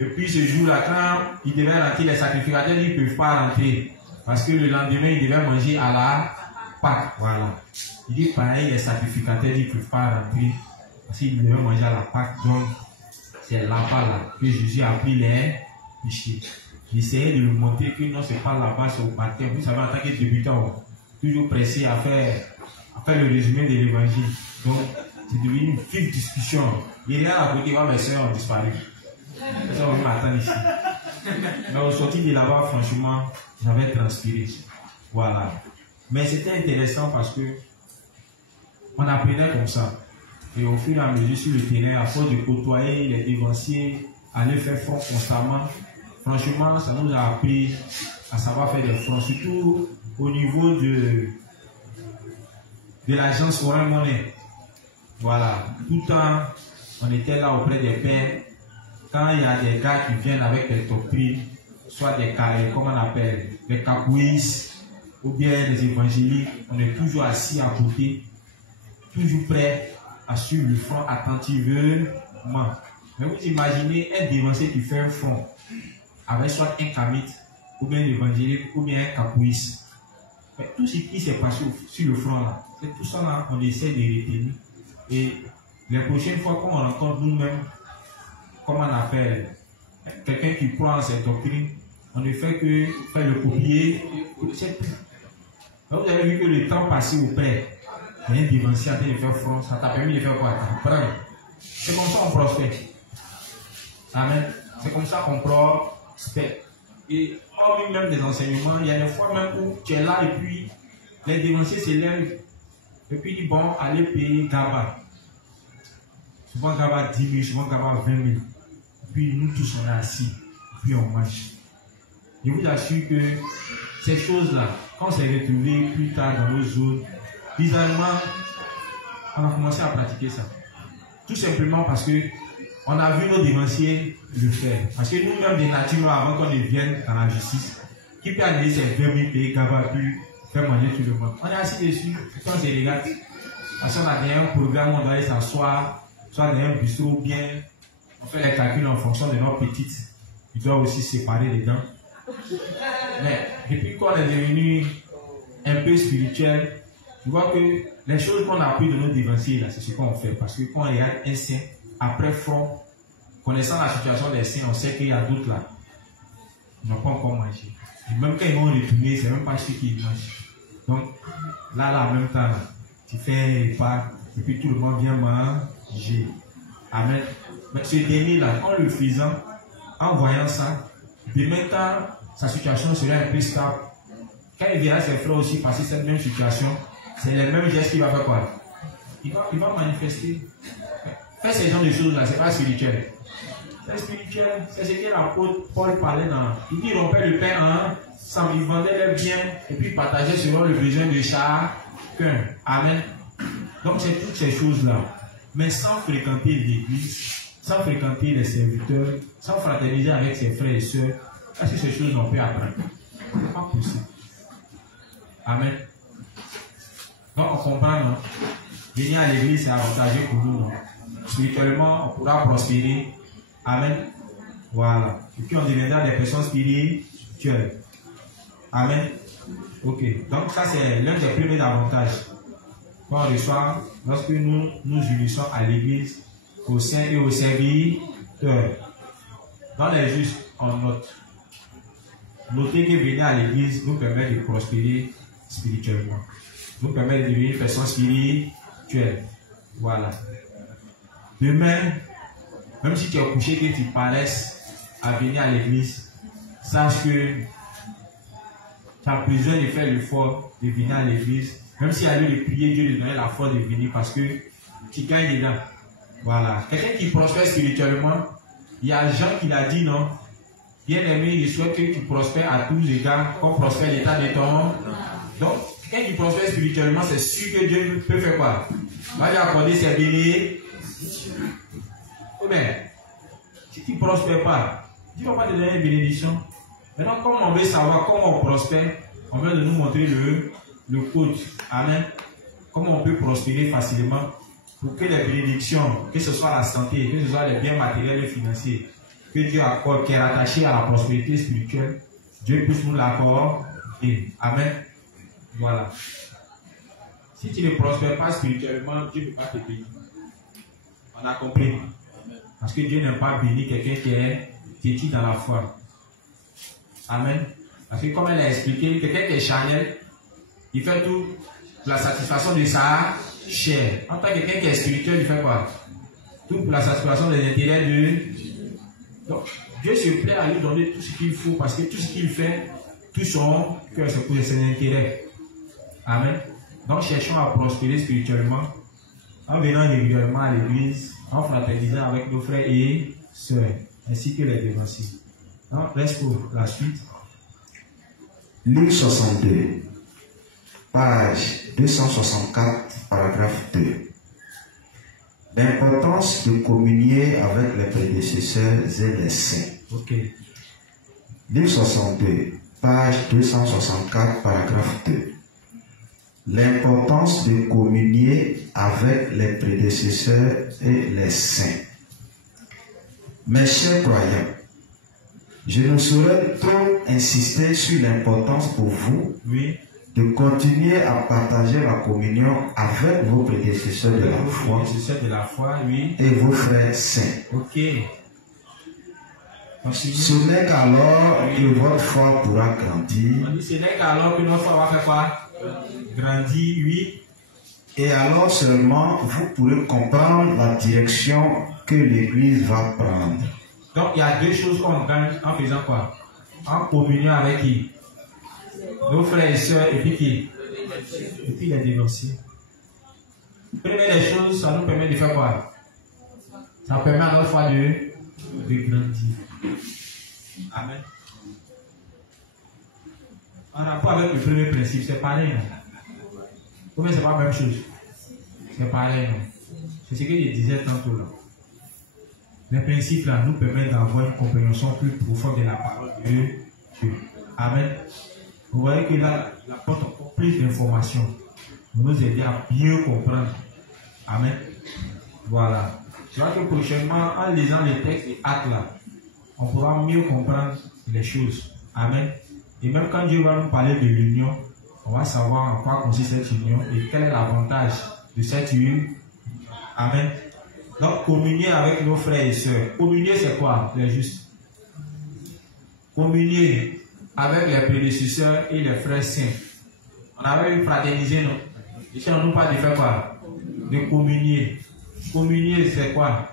Et puis ce jour-là, quand il devait rentrer, les sacrificateurs ne peuvent pas rentrer. Parce que le lendemain, il devait manger à la Pâque. Voilà. Il dit pareil, les sacrificateurs ne peuvent pas rentrer. Parce qu'il devait manger à la Pâque. Donc, c'est là-bas là, que Jésus a pris les péchés. J'essayais de lui montrer que non, c'est pas là-bas, c'est au baptême. Vous savez, en tant que débutant, toujours pressé à faire le résumé de l'évangile. Donc, c'est devenu une vive discussion. Il est là à côté, mes soeurs ont disparu. Les soeurs vont m'attendre ici. Mais au sortir de là-bas, franchement, j'avais transpiré. Voilà. Mais c'était intéressant parce que on apprenait comme ça. Et au fur et à mesure sur le terrain, à force de côtoyer les dévanciers, aller faire front constamment, franchement, ça nous a appris à savoir faire des fronts, surtout au niveau de l'agence Orange Money. Voilà. Tout le temps, on était là auprès des pères. Quand il y a des gars qui viennent avec des doctrines, soit des carrés, comment on appelle, des capouistes, ou bien des évangéliques, on est toujours assis à côté, toujours prêt à suivre le front attentivement. Mais vous imaginez un dévancier qui fait un front avec soit un kamite, ou bien un évangélique, ou bien un capouiste. Mais tout ce qui s'est passé sur le front là, c'est tout ça là qu'on essaie de retenir. Et les prochaines fois qu'on rencontre nous-mêmes, comment on appelle, quelqu'un qui croit en cette doctrine, on ne fait que faire le copier. Vous avez vu que le temps passé auprès d'un dévancier en train de faire front, ça t'a permis de faire quoi? Apprendre. C'est comme ça qu'on prospère. Amen. C'est comme ça qu'on prospère. Et hormis même des enseignements, il y a des fois même où tu es là et puis les dévanciers s'élèvent et puis ils disent bon, allez payer Gaba. Souvent Gaba 10 000, souvent Gaba 20 000. Puis nous tous on est assis, puis on mange. Je vous assure que ces choses-là, quand on s'est retrouvés plus tard dans nos zones, bizarrement, on a commencé à pratiquer ça. Tout simplement parce que on a vu nos dévanciers le faire. Parce que nous-mêmes, des natures, avant qu'on ne vienne dans la justice, qui peut aller ces 20 000 pays capables de faire manger tout le monde. On est assis dessus, quand on se regarde. Parce qu'on a un programme où on doit aller s'asseoir, soit dans un bistrot bien. On fait les calculs en fonction de nos petites. Ils doivent aussi séparer les dents. Mais depuis qu'on est devenu un peu spirituel, tu vois que les choses qu'on a appris de nos dévanciers, là, c'est ce qu'on fait. Parce que quand il y a un saint, après front, connaissant la situation des saints, on sait qu'il y a d'autres là. Ils n'ont pas encore mangé. Et même quand ils vont retourner, c'est même pas ceux qui mangent. Donc, là, en même temps, là, tu fais un repas, et puis tout le monde vient manger. Amen. Mais ce dernier-là, en le faisant, en voyant ça, de maintenant, sa situation serait un peu stable. Quand il verra ses frères aussi passer cette même situation, c'est les mêmes gestes qu'il va faire quoi? Il va manifester. Faire ces genres de choses-là, c'est pas spirituel. C'est spirituel. C'est ce que l'apôtre Paul parlait dans. Il dit rompait le pain en il vendait leurs biens et puis partageait selon le besoin de chacun. Amen. Donc c'est toutes ces choses-là. Mais sans fréquenter l'église, sans fréquenter les serviteurs, sans fraterniser avec ses frères et sœurs, est-ce que ces choses n'ont pas apprendre? C'est pas possible. Amen. Donc on comprend, non? Venir à l'église, c'est avantageux pour nous, non? Spirituellement, on pourra prospérer. Amen. Voilà. Et puis on deviendra des personnes spirituelles. Amen. Ok. Donc ça c'est l'un des premiers avantages qu'on reçoit lorsque nous nous unissons à l'église, au sein et au serviteur. Dans les justes, on note. Notez que venir à l'église nous permet de prospérer spirituellement. Nous permet de devenir une personne spirituelle. Voilà. Demain, même si tu es couché que tu paraisses à venir à l'église, sache que tu as besoin de faire l'effort de venir à l'église. Même s'il y a lieu de prier, Dieu te donner la force de venir parce que tu gagnes dedans. Voilà. Quelqu'un qui prospère spirituellement, il y a Jean qui l'a dit, non? Bien aimé, il souhaite que tu prospères à tous égards, comme prospère l'état de ton. Donc, quelqu'un qui prospère spirituellement, c'est sûr que Dieu peut faire quoi? Va lui accorder ses bénédictions. Mais, si tu ne prospères pas, Dieu ne va pas te donner une bénédiction. Maintenant, comme on veut savoir comment on prospère, on vient de nous montrer le code. Amen. Comment on peut prospérer facilement pour que les bénédictions, que ce soit la santé, que ce soit les biens matériels et financiers, que Dieu accorde, qui est rattaché à la prospérité spirituelle, Dieu puisse nous l'accorder. Amen. Voilà. Si tu ne prospères pas spirituellement, Dieu ne peut pas te bénir. On a compris. Parce que Dieu n'aime pas bénir quelqu'un qui est têtu dans la foi. Amen. Parce que comme elle a expliqué, quelqu'un qui est charnel, il fait tout pour la satisfaction de sa chair. En tant que quelqu'un qui est spirituel, il fait quoi? Tout pour la satisfaction des intérêts de... Donc, Dieu se plaît à lui donner tout ce qu'il faut parce que tout ce qu'il fait, tout son cœur, c'est pour ses intérêts. Amen. Donc, cherchons à prospérer spirituellement en venant régulièrement à l'église, en fraternisant avec nos frères et sœurs, ainsi que les dévanciers. Donc, reste pour la suite. Livre 62, page 264, paragraphe 2. L'importance de communier avec les prédécesseurs et les saints. Ok. Livre 62, page 264, paragraphe 2. L'importance de communier avec les prédécesseurs et les saints. Mes chers croyants, je ne saurais trop insister sur l'importance pour vous de continuer à partager la communion avec vos prédécesseurs de la foi, et vos frères saints. Ok. Ce n'est qu'alors que votre foi pourra grandir. Ce n'est qu'alors que notre foi va faire quoi? Grandir, oui. Et alors seulement vous pourrez comprendre la direction que l'Église va prendre. Donc il y a deux choses qu'on gagne en faisant quoi? En communion avec qui? Nos frères et sœurs et puis qui? Et puis les dévanciers. Première des choses, ça nous permet de faire quoi? Ça permet à notre foi de grandir. Amen. En rapport avec le premier principe, c'est pareil. Ou bien c'est pas la même chose? C'est pareil. C'est ce que je disais tantôt là. Les principes là nous permettent d'avoir une compréhension plus profonde de la parole de Dieu. Amen. Vous voyez que là, il apporte encore plus d'informations pour nous aider à mieux comprendre. Amen. Voilà. Je vois que prochainement, en lisant les textes et actes là, on pourra mieux comprendre les choses. Amen. Et même quand Dieu va nous parler de l'union, on va savoir en quoi consiste cette union et quel est l'avantage de cette union. Amen. Donc, communier avec nos frères et sœurs. Communier, c'est quoi? C'est juste. Communier avec les prédécesseurs et les frères saints. On avait eu fraternisé, non? Ici, on nous parle de faire quoi? De communier. Communier, c'est quoi?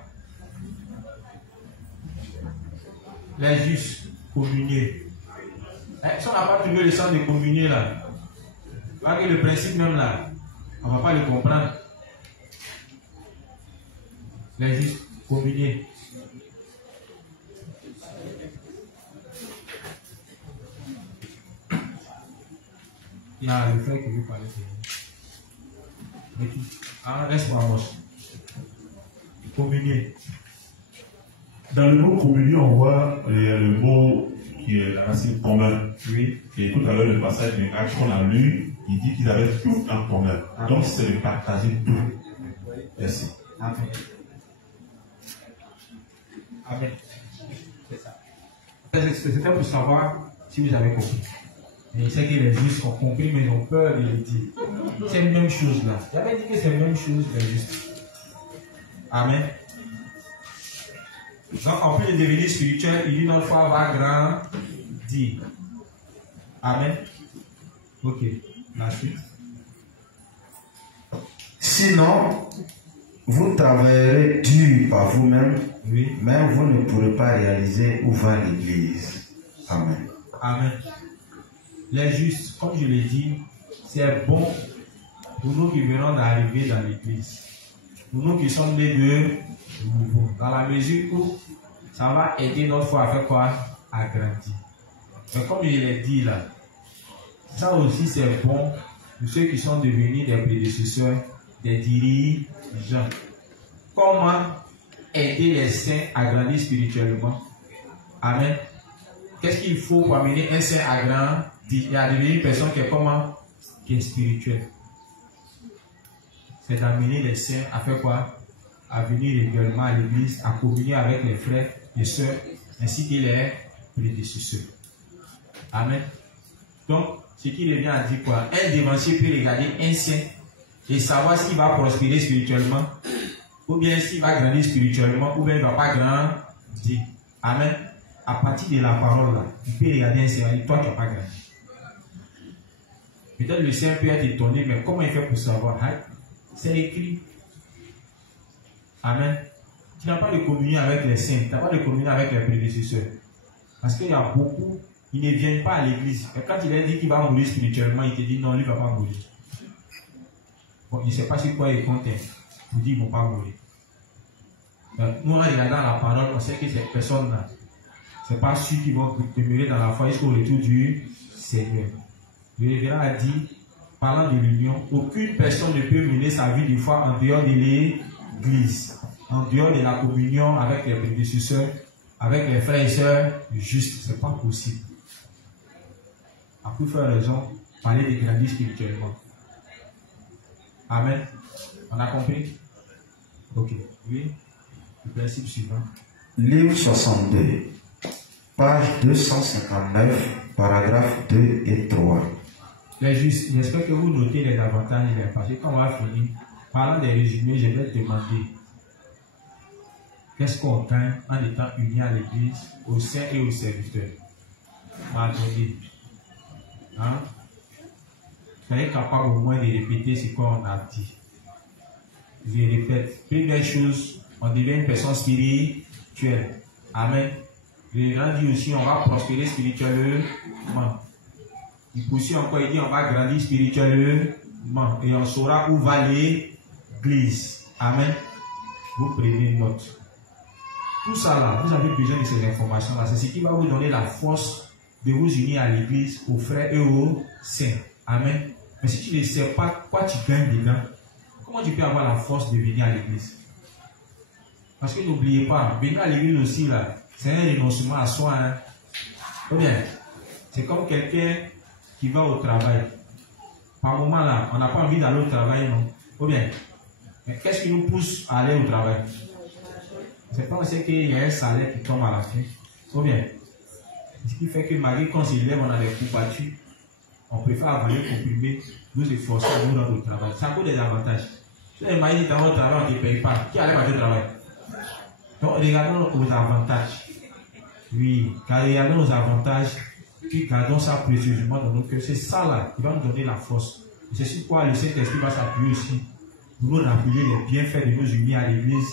Les justes, communier. Si on n'a pas trouvé le sens de communier là, parce que le principe même là, on ne va pas le comprendre. Les justes, communier. Il y a le frère que vous parlez de vous. Ah, laisse-moi moche. Communier. Dans le mot communion, on voit le mot qui est la racine commun. Oui. Et tout à l'heure, le passage de Actes qu'on a lu, il dit qu'ils avaient tout en commun. Donc, c'est de partager tout. Merci. Amen. Amen. C'est ça. C'était pour savoir si vous avez compris. Et je sais que les justes ont compris, mais ils ont peur de le dire. C'est la même chose là. J'avais dit que c'est la même chose, les justes. Amen. Donc, en plus de devenir spirituel, il dit notre foi va grandir. Amen. Ok. La suite. Sinon, vous travaillerez dur par vous-même, Oui. mais vous ne pourrez pas réaliser où va l'Église. Amen. Amen. Les justes, comme je l'ai dit, c'est bon pour nous qui venons d'arriver dans l'église. Pour nous qui sommes nés de nouveau. Dans la mesure où ça va aider notre foi à faire quoi? À grandir. Mais comme je l'ai dit là, ça aussi c'est bon pour ceux qui sont devenus des prédécesseurs, des dirigeants. Comment aider les saints à grandir spirituellement? Amen. Qu'est-ce qu'il faut pour amener un saint à grandir et à devenir une personne qui est comment? Qui est spirituelle. C'est d'amener les saints à faire quoi? À venir régulièrement à l'église, à communier avec les frères, les sœurs, ainsi que les prédécesseurs. Amen. Donc, ce qui revient à dire quoi? Un dévancier peut regarder un saint et savoir s'il va prospérer spirituellement, ou bien s'il va grandir spirituellement, ou bien il ne va pas grandir. Amen. À partir de la parole là, il peut regarder un saint et toi tu n'as pas grandi. Peut-être le saint peut être étonné, mais comment il fait pour savoir? C'est écrit. Amen. Tu n'as pas de communion avec les saints, tu n'as pas de communion avec les prédécesseurs. Parce qu'il y a beaucoup, ils ne viennent pas à l'église. Et quand il a dit qu'il va mourir spirituellement, il te dit non, lui ne va pas mourir. Bon, il ne sait pas sur quoi il compte. Il dit qu'ils ne vont pas mourir. Donc, nous, en regardant la parole, on sait que ces personnes-là, ce n'est pas ceux qui vont demeurer dans la foi jusqu'au retour du Seigneur. Le révérend a dit, parlant de l'union, aucune personne ne peut mener sa vie de foi en dehors de l'église, en dehors de la communion avec les prédécesseurs, avec les frères et sœurs justes. Ce n'est pas possible. À plus faire raison, parler de grandir spirituellement. Amen. On a compris? Ok. Oui. Le principe suivant. Livre 62, page 259, paragraphes 2 et 3. Les justes, j'espère que vous notez les avantages et les parce que quand on va finir, parlant des résumés, je vais te demander qu'est-ce qu'on gagne en étant unis à l'église, aux saints et aux serviteurs. Attendez. Hein? Soyez capable au moins de répéter ce qu'on a dit. Je répète. Première chose, on devient une personne spirituelle. Amen. Le grand dit aussi, on va prospérer spirituellement. Il poursuit encore, il dit, on va grandir spirituellement. Et on saura où va l'église. Amen. Vous prenez note. Tout ça là, vous avez besoin de ces informations là. C'est ce qui va vous donner la force de vous unir à l'église, aux frères et aux saints. Amen. Mais si tu ne sais pas quoi tu gagnes dedans, comment tu peux avoir la force de venir à l'église? Parce que n'oubliez pas, venir à l'église aussi là, c'est un renoncement à soi. Hein. Ou bien, c'est comme quelqu'un qui va au travail. Par moment là, on n'a pas envie d'aller au travail, non? Ou bien, mais qu'est-ce qui nous pousse à aller au travail? C'est pas parce qu'il y a un salaire qui tombe à la fin. Ou bien, ce qui fait que malgré quand on s'élève, on a des coups battus, on préfère avaler, comprimer, nous efforcer à nous rendre au travail. Ça a des avantages. Si vous imaginez dans votre travail, on ne te paye pas. Qui allait pas au travail? Donc, regardons nos avantages. Oui, car regardons nos avantages, puis gardons ça précieusement dans nos cœurs. C'est ça là qui va nous donner la force. C'est sur quoi le Saint-Esprit va s'appuyer aussi pour nous rappeler les bienfaits de nos unis à l'église,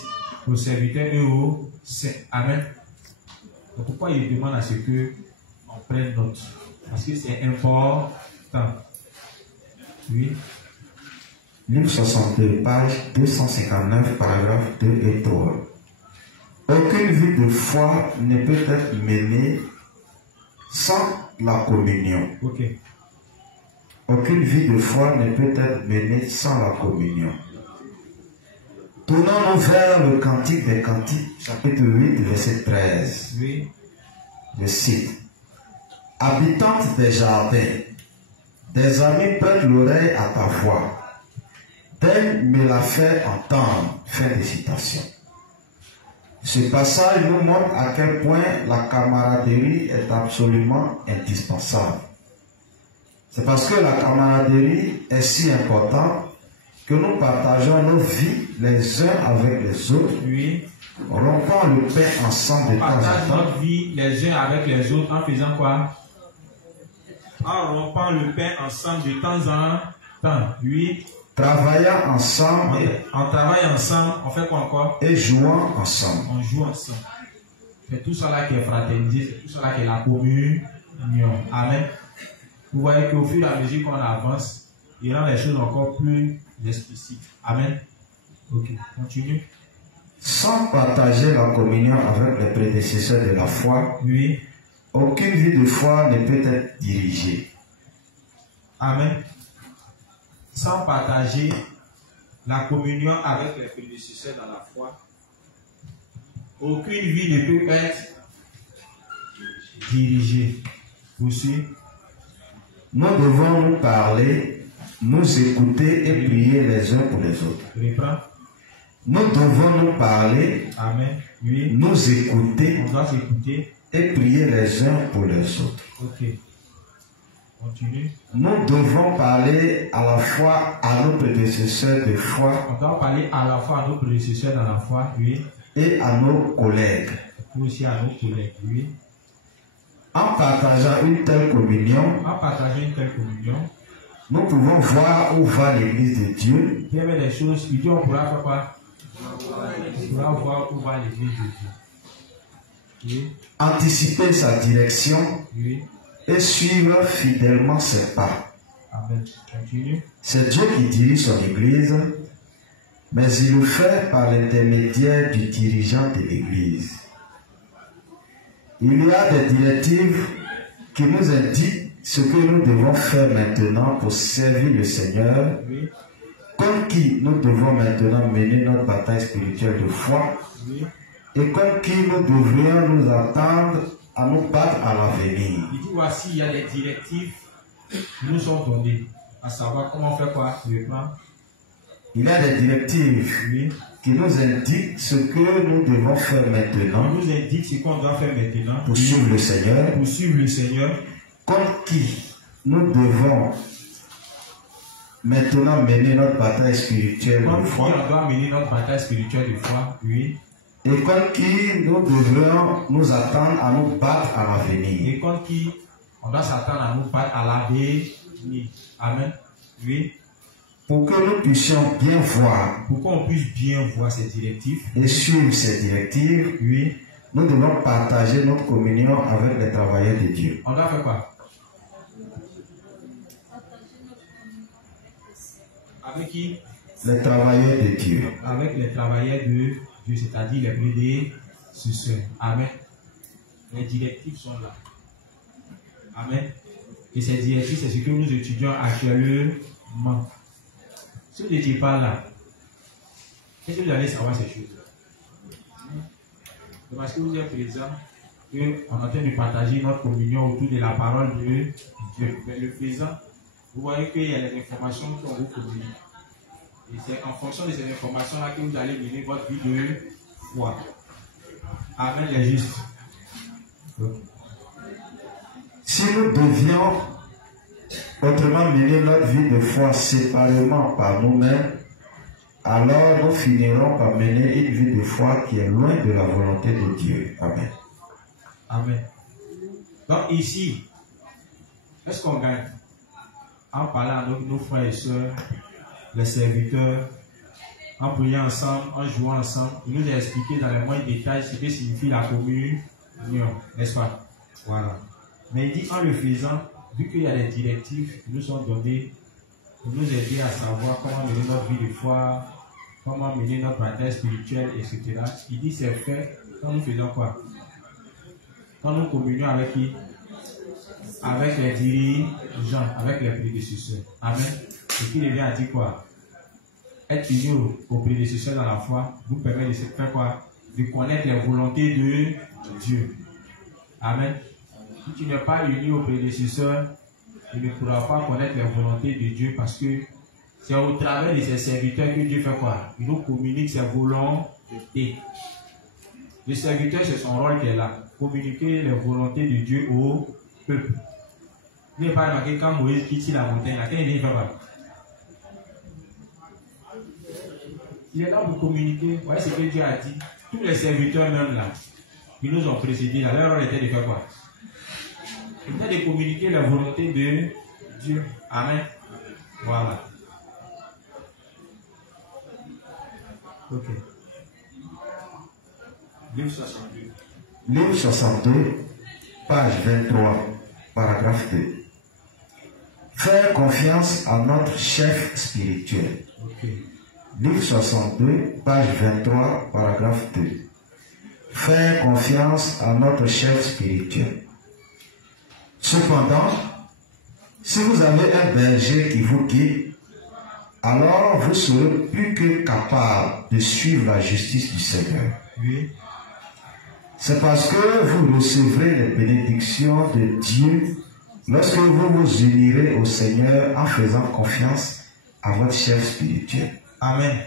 aux serviteurs et aux saints. Amen. Donc, pourquoi il demande à ce que on prenne note? Parce que c'est important. Oui. Livre 62, page 259, paragraphes 2 et 3. Aucune vie de foi ne peut être menée sans la communion. Ok. Aucune vie de foi ne peut être menée sans la communion. Tournons-nous vers le Cantique des Cantiques, chapitre 8, verset 13. Oui. Je cite. Habitante des jardins, des amis prêtent l'oreille à ta voix. Tel me l'a fait entendre. Fin de citation. Ce passage nous montre à quel point la camaraderie est absolument indispensable. C'est parce que la camaraderie est si importante que nous partageons nos vies les uns avec les autres. Oui. Rompons le pain ensemble de temps en Partage temps. notre vie les uns avec les autres en faisant quoi? En rompant le pain ensemble de temps en temps. Oui. Travaillant ensemble On travaille ensemble. On fait quoi encore? et jouant ensemble. On joue ensemble. C'est tout cela qui est fraternisé. C'est tout cela qui est la communion. Amen. Vous voyez qu'au fur et à mesure qu'on avance, il rend les choses encore plus explicites. Amen. Ok, continue. Sans partager la communion avec les prédécesseurs de la foi, Oui. aucune vie de foi ne peut être dirigée. Amen. Sans partager la communion avec les prédécesseurs dans la foi, aucune vie ne peut être dirigée. Vous suivez? Nous devons nous parler, nous écouter et prier les uns pour les autres. Reprends. Nous devons nous parler, Amen. Oui. nous écouter On doit s'écouter. et prier les uns pour les autres. Ok. Continue. Nous devons parler à la fois à nos prédécesseurs de foi On doit parler à la fois à nos prédécesseurs dans la foi, oui, et à nos collègues. et aussi à nos collègues, oui. En partageant une telle communion, En partageant une telle communion, nous pouvons voir où va l'Église de Dieu il y avait des choses, il dit on pourra faire quoi? On pourra voir où va l'église de Dieu. Oui, anticiper sa direction oui. et suivre fidèlement ses pas. Amen. Continue. C'est Dieu qui dirige son Église, mais il le fait par l'intermédiaire du dirigeant de l'Église. Il y a des directives qui nous indiquent ce que nous devons faire maintenant pour servir le Seigneur, Oui, comme qui nous devons maintenant mener notre bataille spirituelle de foi, oui. et comme qui nous devrions nous attendre à nous battre à l'avenir. Il dit voici, il y a des directives qui nous sont données, à savoir comment faire quoi, le plan. Il y a des directives Oui. qui nous indiquent ce que nous devons faire On maintenant nous indique ce qu'on doit faire maintenant pour suivre le Seigneur, pour suivre le Seigneur. comme qui nous devons maintenant mener notre bataille spirituelle Comme de si foi, on doit mener notre bataille spirituelle de foi, oui. et comme qui nous devrions nous attendre à nous battre à l'avenir. Et comme qui on doit s'attendre à nous battre à l'avenir. Amen. Oui. Pour que nous puissions bien voir Pour qu'on puisse bien voir ces directives. et suivre ces directives, Oui. nous devons partager notre communion avec les travailleurs de Dieu. On doit faire quoi? Avec qui? Les travailleurs de Dieu. Avec les travailleurs de Dieu, c'est-à-dire les prédécesseurs. Amen. Les directives sont là. Amen. Et ces directives, c'est ce que nous étudions actuellement. Si vous n'étiez pas là, est-ce que vous allez savoir ces choses? C'est parce que vous êtes présent qu'on est en train de partager notre communion autour de la parole de Dieu. Mais le faisant, vous voyez qu'il y a des informations qu'on vous communique. Et c'est en fonction de ces informations-là que vous allez mener votre vie de foi. Amen, les justes. Si nous devions autrement mener notre vie de foi séparément par nous-mêmes, alors nous finirons par mener une vie de foi qui est loin de la volonté de Dieu. Amen. Amen. Donc ici, qu'est-ce qu'on gagne? En parlant à nos frères et sœurs, les serviteurs, en priant ensemble, en jouant ensemble, il nous a expliqué dans les moindres détails ce que signifie la communion, n'est-ce pas? Voilà. Mais il dit en le faisant, vu qu'il y a des directives qui nous sont données pour nous aider à savoir comment mener notre vie de foi, comment mener notre bataille spirituelle, etc. Il dit c'est fait quand nous faisons quoi? Quand nous communions avec qui? Avec les dirigeants, avec les prédécesseurs. Amen. Ce qui revient à dire quoi? Être uni aux prédécesseurs dans la foi vous permet de faire quoi? De connaître les volontés de Dieu. Amen. Si tu n'es pas uni aux prédécesseurs, tu ne pourras pas connaître les volontés de Dieu parce que c'est au travers de ses serviteurs que Dieu fait quoi? Il nous communique ses volontés. Le serviteur, c'est son rôle qui est là. Communiquer les volontés de Dieu au peuple. Vous n'avez pas remarqué quand Moïse quitte la montagne, là, quand il fait pas. Il est là pour communiquer. Vous voyez ce que Dieu a dit. Tous les serviteurs même là, qui nous ont précédés, là, leur rôle était de faire quoi? C'était de communiquer la volonté de Dieu. Amen. Voilà. Ok. Livre 62. Livre 62, page 23, paragraphe 2. Faire confiance à notre chef spirituel. Ok. Livre 62, page 23, paragraphe 2. Faire confiance à notre chef spirituel. Cependant, si vous avez un berger qui vous guide, alors vous serez plus que capable de suivre la justice du Seigneur. Oui. C'est parce que vous recevrez les bénédictions de Dieu lorsque vous vous unirez au Seigneur en faisant confiance à votre chef spirituel. Amen.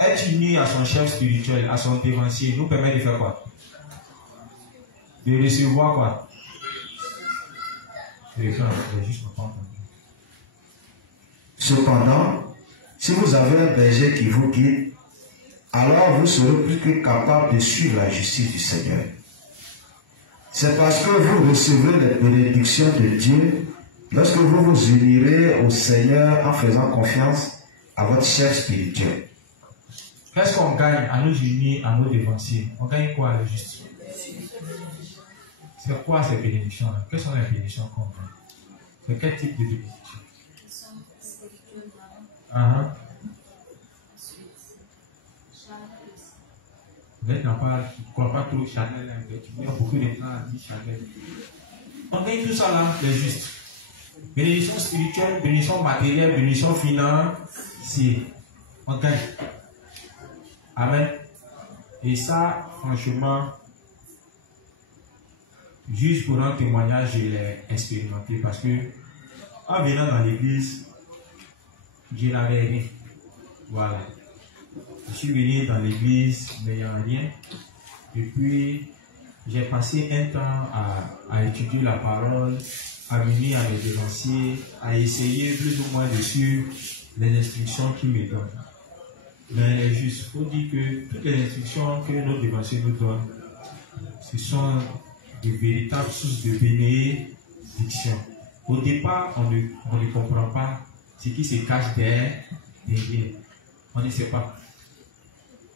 Être uni à son chef spirituel, à son dévancier, nous permet de faire quoi? De recevoir quoi? Cependant, si vous avez un berger qui vous guide, alors vous serez plus que capable de suivre la justice du Seigneur. C'est parce que vous recevrez les bénédictions de Dieu lorsque vous vous unirez au Seigneur en faisant confiance à votre chef spirituel. Qu'est-ce qu'on gagne à nous unir à nos dévanciers? On gagne quoi à la justice? C'est quoi ces bénédictions-là? Quelles sont les bénédictions qu'on gagne? C'est quel type de bénédiction? Vous n'êtes pas, tu ne crois pas trop Chanel, tu vois beaucoup de temps à dire Chanel. On gagne tout ça là, les justes. Bénédiction spirituelle, bénédiction matérielle, bénédiction financière. On gagne. Amen. Et ça, franchement, juste pour un témoignage, je l'ai expérimenté parce que en venant dans l'église, je n'avais rien. Voilà. Je suis venu dans l'église n'ayant rien. Et puis, j'ai passé un temps à étudier la parole, à venir à mes dévanciers, à essayer plus ou moins de suivre les instructions qu'il me donne. Mais juste, il faut dire que toutes les instructions que nos dévanciers nous donnent, ce sont de véritables sources de bénédiction. Au départ, on ne comprend pas ce qui se cache derrière. On ne sait pas.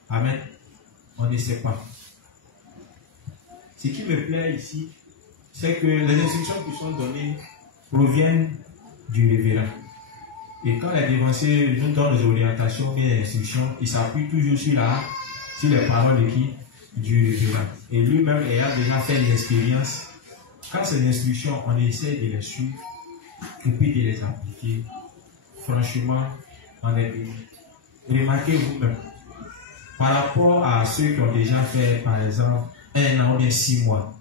Amen. On ne sait pas. Ce qui me plaît ici, c'est que les instructions qui sont données proviennent du révérend. Et quand les dévanciers nous donnent des orientations et des instructions, ils s'appuient toujours sur les paroles de qui? Du révérend. Et lui-même ayant déjà fait les expériences, quand ces instructions, on essaie de les suivre et puis de les appliquer, franchement, on est béni. Remarquez vous-même, par rapport à ceux qui ont déjà fait, par exemple, 1 an ou bien 6 mois,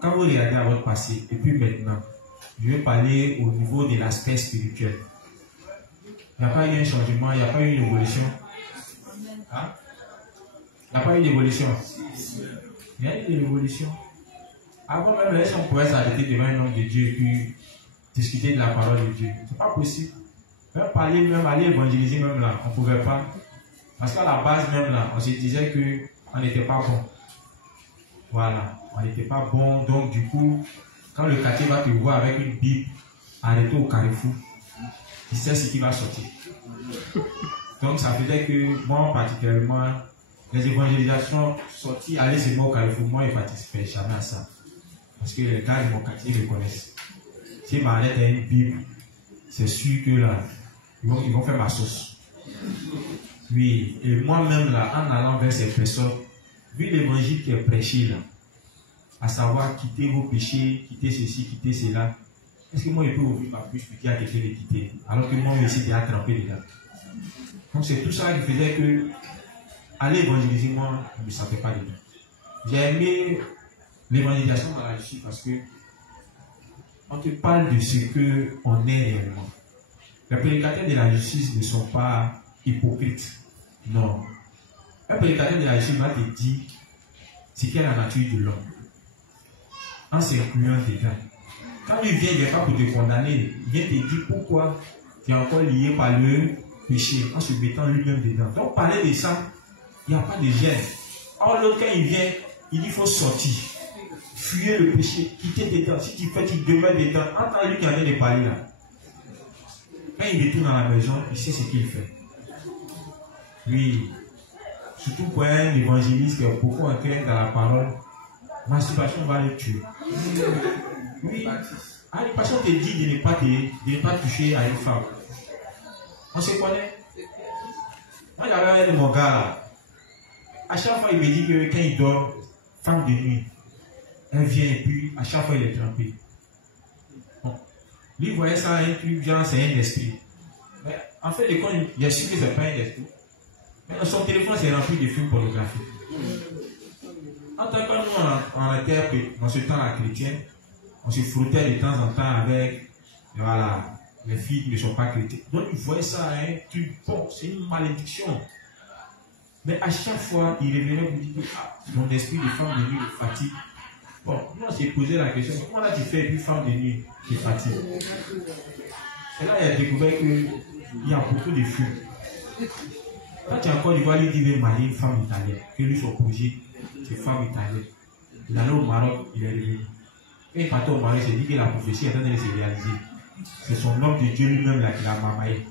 quand vous regardez à votre passé, et puis maintenant, je vais parler au niveau de l'aspect spirituel. Il n'y a pas eu un changement, il n'y a pas eu une évolution. Hein? Il n'y a pas eu d'évolution. Il y a eu une évolution. Avant même, on pouvait s'arrêter devant un homme de Dieu et puis discuter de la parole de Dieu. Ce n'est pas possible. Même parler, même aller évangéliser, même là, on ne pouvait pas. Parce qu'à la base, même là, on se disait qu'on n'était pas bon. Voilà, on n'était pas bon. Donc, du coup, quand le quartier va te voir avec une Bible arrêtée au carrefour, il sait ce qui va sortir. Donc, ça faisait que moi, particulièrement, les évangélisations sorties, aller seulement au carrefour, moi, je ne participais jamais à ça. Parce que les gars de mon quartier me connaissent. Si je m'arrête à une Bible, c'est sûr que là, ils vont faire ma sauce. Oui, et moi-même là, en allant vers ces personnes, vu l'évangile qui est prêché là, à savoir quitter vos péchés, quitter ceci, quitter cela, est-ce que moi je peux ouvrir ma bouche pour dire à quelqu'un de quitter, alors que moi aussi déjà trempé dedans. Donc c'est tout ça qui faisait que, aller évangéliser, moi, je ne me sentais pas dedans. J'ai aimé l'évangélisation dans la justice parce que on te parle de ce qu'on est réellement. Les prédicateurs de la justice ne sont pas hypocrites. Non. Un prédicateur de la justice va te dire c'est quelle est la nature de l'homme. En s'incluant dedans. Quand il vient, il n'est pas pour te condamner. Il vient te dire pourquoi tu es encore lié par le péché en se mettant lui-même dedans. Donc, parler de ça, il n'y a pas de gêne. Or, l'autre, quand il vient, il dit qu'il faut sortir. Fuyer le péché, quitter dedans. Si tu fais, tu demeures dedans. Entends lui qui en vient de parler là. Quand il retourne dans la maison, il sait ce qu'il fait. Oui. Surtout pour un évangéliste qui est beaucoup ancré dans la parole, masturbation va le tuer. Oui. Ah, le pasteur te dit de ne pas toucher à une femme. On se connaît. Moi, j'avais un de mon gars là. À chaque fois, il me dit que quand il dort, femme de nuit, elle vient et puis à chaque fois, il est trempé. Bon. Lui, il voyait ça, un truc, genre, c'est un esprit. Mais en fait, il a su que ce n'est pas un esprit. Mais dans son téléphone, c'est rempli de films pornographiques. En tant que nous, on était dans ce temps-là chrétien, on se frottait de temps en temps avec, voilà, les filles qui ne sont pas chrétiennes. Donc, il voyait ça, un truc, bon, c'est une malédiction. Mais à chaque fois, il revenait pour dire que mon esprit de femme de nuit me fatigue. Bon, nous, on s'est posé la question, comment là tu fais une femme de nuit qui fatigue? Et là, il a découvert qu'il y a beaucoup de films. Quand tu es encore, il va lui dire qu'il veut marier une femme italienne, que lui, son projet, c'est femme italienne. Il allait au Maroc, il est revenu. Et il partait au Maroc, il s'est dit que la prophétie est en train de se réaliser. C'est son homme de Dieu lui-même là qui l'a mamaillé.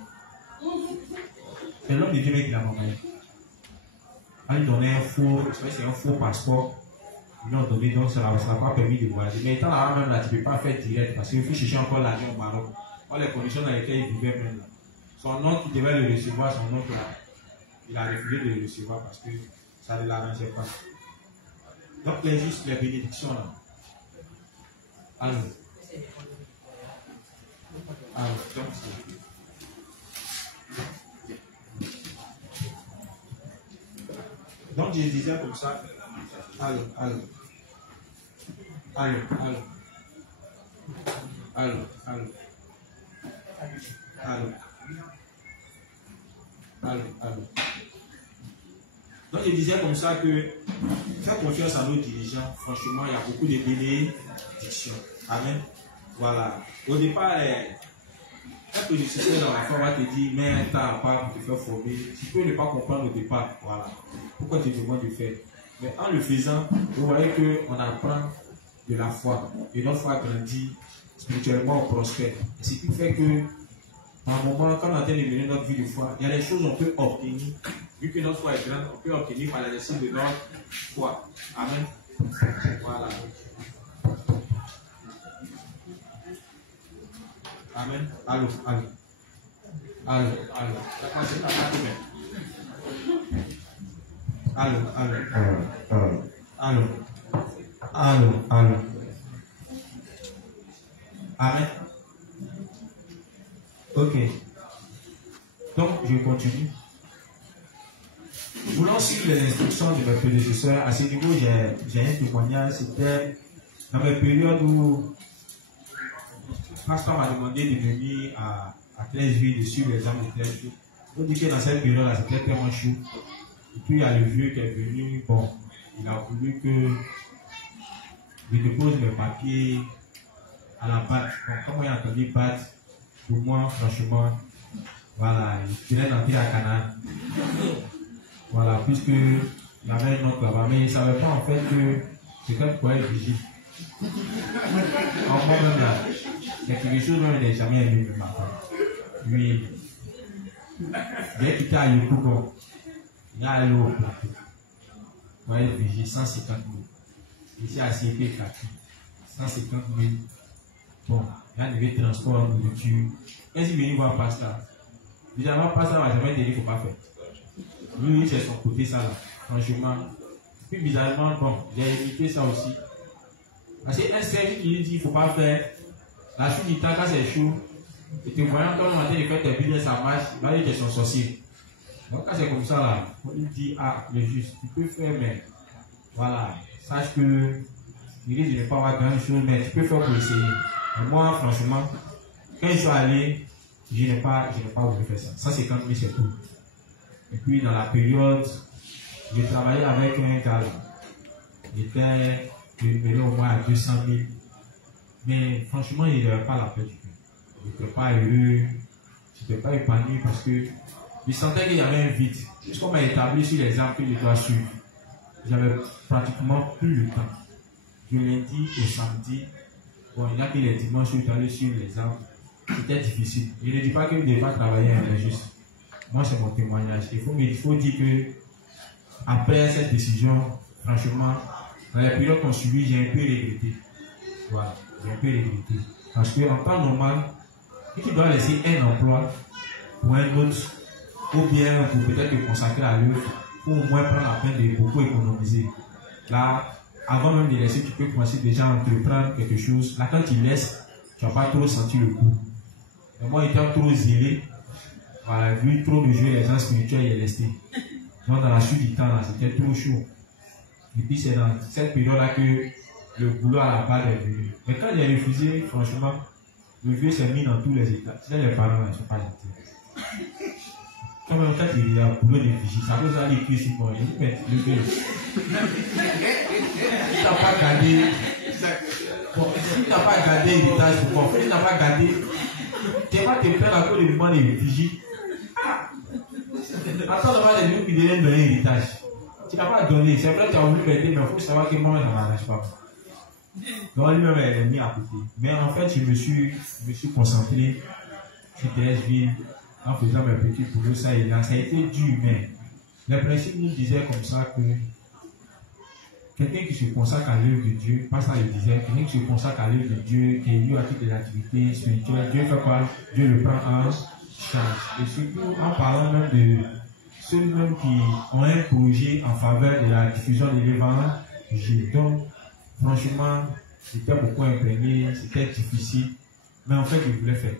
C'est l'homme de Dieu qui l'a mamaillé. On lui donnait un faux passeport. Ils lui ont donné, donc ça n'a pas permis de voyager. Mais étant là même là, tu ne peux pas faire direct parce qu'il faut chercher encore l'argent au Maroc. Or, les conditions dans lesquelles il vivait même là. Son oncle qui devait le recevoir, son oncle là, il a refusé de le recevoir parce que ça ne l'arrangeait pas. Donc, les justes, les bénédictions là. Alors, donc je disais comme ça. Allô. Donc je disais comme ça que faire confiance à nos dirigeants, franchement, il y a beaucoup de bénédictions. Amen. Voilà. Au départ, un politicien dans la foi va te dire, mais un temps à part pour te faire former. Tu peux ne pas comprendre au départ. Voilà. Pourquoi tu demandes de faire? Mais en le faisant, vous voyez qu'on apprend de la foi. Et notre foi grandit, spirituellement on prospère. Et ce qui fait que, à un moment, quand on est en train de mener notre vie de foi, il y a des choses qu'on peut obtenir. Vu que notre foi est grande, on peut obtenir par l'exercice de notre foi. Amen. Voilà. Amen. Allô. Amen. Ok. Donc, je continue. Voulant suivre les instructions de mes prédécesseurs, à ce niveau, j'ai un témoignage. C'était dans mes périodes où le pasteur m'a demandé de venir à 13 jours, de suivre les examens de 13 jours. On dit que dans cette période-là, c'était tellement chaud. Et puis, il y a le vieux qui est venu. Bon, il a voulu que je dépose mes papiers à la BAT. Bon, comme il a entendu BAT, pour moi, franchement, voilà, il venait d'entrer à Canaan. Voilà, puisque il y avait un autre là-bas, mais il ne savait pas en fait que quelqu'un pourrait être vigile. En moi-même là, il y a quelque chose dont il n'a jamais aimé le matin. Lui, dès qu'il était à Yopougon, il est allé au plateau. Pour être vigile, 150 000. Ici à CP 4, 150 000. Bon, il y a des transports, nourriture. Qu'est-ce qu'il vient voir pasteur? Déjà, pasteur va jamais dire qu'il ne faut pas faire. Lui, c'est son côté, ça là. Franchement. Puis bizarrement, bon, j'ai évité ça aussi. Parce qu'un service qui lui dit qu'il ne faut pas faire, la suite du temps, quand c'est chaud, et te voyant quand on a de faire tes business, ça marche, il va dire que c'est son sorcier. Donc, quand c'est comme ça là, on lui dit, ah, le juste, tu peux faire, mais voilà, sache que il risque de ne pas avoir grand chose, mais tu peux faire pour essayer. Et moi, franchement, quand je suis allé, je n'ai pas voulu faire ça. Ça, c'est quand même, c'est tout. Et puis, dans la période, j'ai travaillé avec un gars là. était rémunéré au moins à 200 000. Mais franchement, il n'avait pas la paix du cœur. Il n'était pas heureux, il n'était pas épanoui parce que il sentait qu'il y avait un vide. Puisqu'on m'a établi sur les arbres que je dois suivre, j'avais pratiquement plus le temps. Du lundi au samedi, bon, il n'y a que les dimanches où je dois aller sur les arbres. C'était difficile. Je ne dis pas que je ne devais pas travailler, mais juste. Moi, c'est mon témoignage. Il faut dire que après cette décision, franchement, dans la période qu'on subit, j'ai un peu regretté. Voilà, j'ai un peu regretté. Parce qu'en temps normal, si tu dois laisser un emploi pour un autre, ou bien pour peut-être te consacrer à l'œuvre, pour au moins prendre la peine de beaucoup économiser. Là, avant même de laisser, tu peux commencer déjà à entreprendre quelque chose. Là, quand tu laisses, tu n'as pas trop senti le coup. Et moi, étant trop zélé, voilà, vu trop de jouer les gens spirituels, il est resté. Donc, dans la suite du temps, c'était trop chaud. Et puis, c'est dans cette période-là que le boulot à la base est venu. Mais quand j'ai refusé, franchement, le vieux s'est mis dans tous les états. C'est les parents, ils ne sont pas gentils. Quand même, quand il y a un boulot de vigie, ça peut aller plus sur moi. Je dis, mais le vieux, tu n'as pas gardé. Bon, si tu n'as pas gardé l'héritage pour moi, si tu n'as pas gardé, tu vas te faire à cause du mouvement de vigie. Attends, devant les gens qui viennent donner l'héritage. Tu n'as pas donné. C'est vrai que tu as voulu m'aider, mais il faut savoir que moi, ça ne m'arrange pas. Donc, lui-même, elle est mis à côté. Mais en fait, je me suis concentré sur Thérèseville en faisant mes petits boulots, ça et là. Ça a été dur, mais le principe nous disait comme ça que quelqu'un qui se consacre à l'œuvre de Dieu, pas ça il disait, quelqu'un qui se consacre à l'œuvre de Dieu, qui est lié à toutes les activités spirituelles, Dieu fait quoi? Dieu le prend en charge. Et surtout en parlant même de ceux-mêmes qui ont un projet en faveur de la diffusion de l'évangile. Donc, franchement, j'étais beaucoup imprégné, c'était difficile, mais en fait, je voulais faire.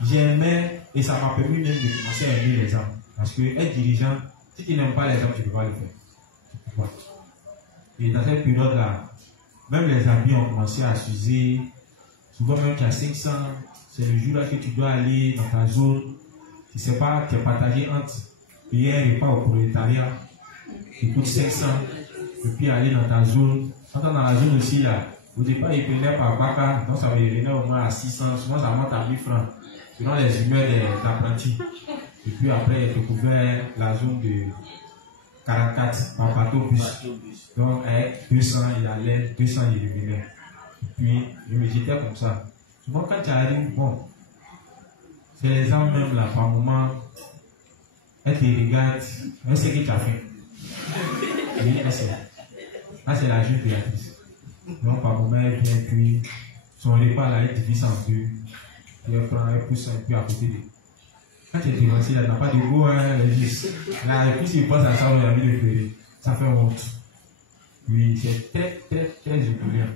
J'aimais, et ça m'a permis même de commencer à aimer les hommes. Parce que être dirigeant, si tu n'aimes pas les hommes, tu ne peux pas le faire. Voilà. Et dans cette période-là, même les habits ont commencé à s'user. Souvent même tu as 500, c'est le jour-là que tu dois aller dans ta zone. Tu ne sais pas, tu es partagé entre payer un repas au prolétariat qui coûte 500, et puis aller dans ta zone. Quand tu es dans la zone aussi, là, au départ, ils prenaient par Baka, donc ça va venir au moins à 600, souvent ça monte à 1000 francs, selon les humeurs des apprentis. Et puis après, ils découvert la zone de 44 par bateau bus. Donc, avec 200, il allait, 200, il revenait. Et puis, je me j'étais comme ça. Souvent, quand tu arrives, bon, c'est les gens même là, par moment, elles te regardent, elles savent ce que tu as fait. Oui, elles savent. Là, c'est la juge Béatrice. Donc, par moment, elle vient, puis, son repas là, elle divise en deux. Puis, elle prend, elle pousse un peu à côté de. Quand tu es dévancé, là, tu n'as pas de goût, hein, juste. Là, et puis, si tu penses à ça, on a envie de pleurer. Ça fait honte. Oui, c'est très, très, très humiliant.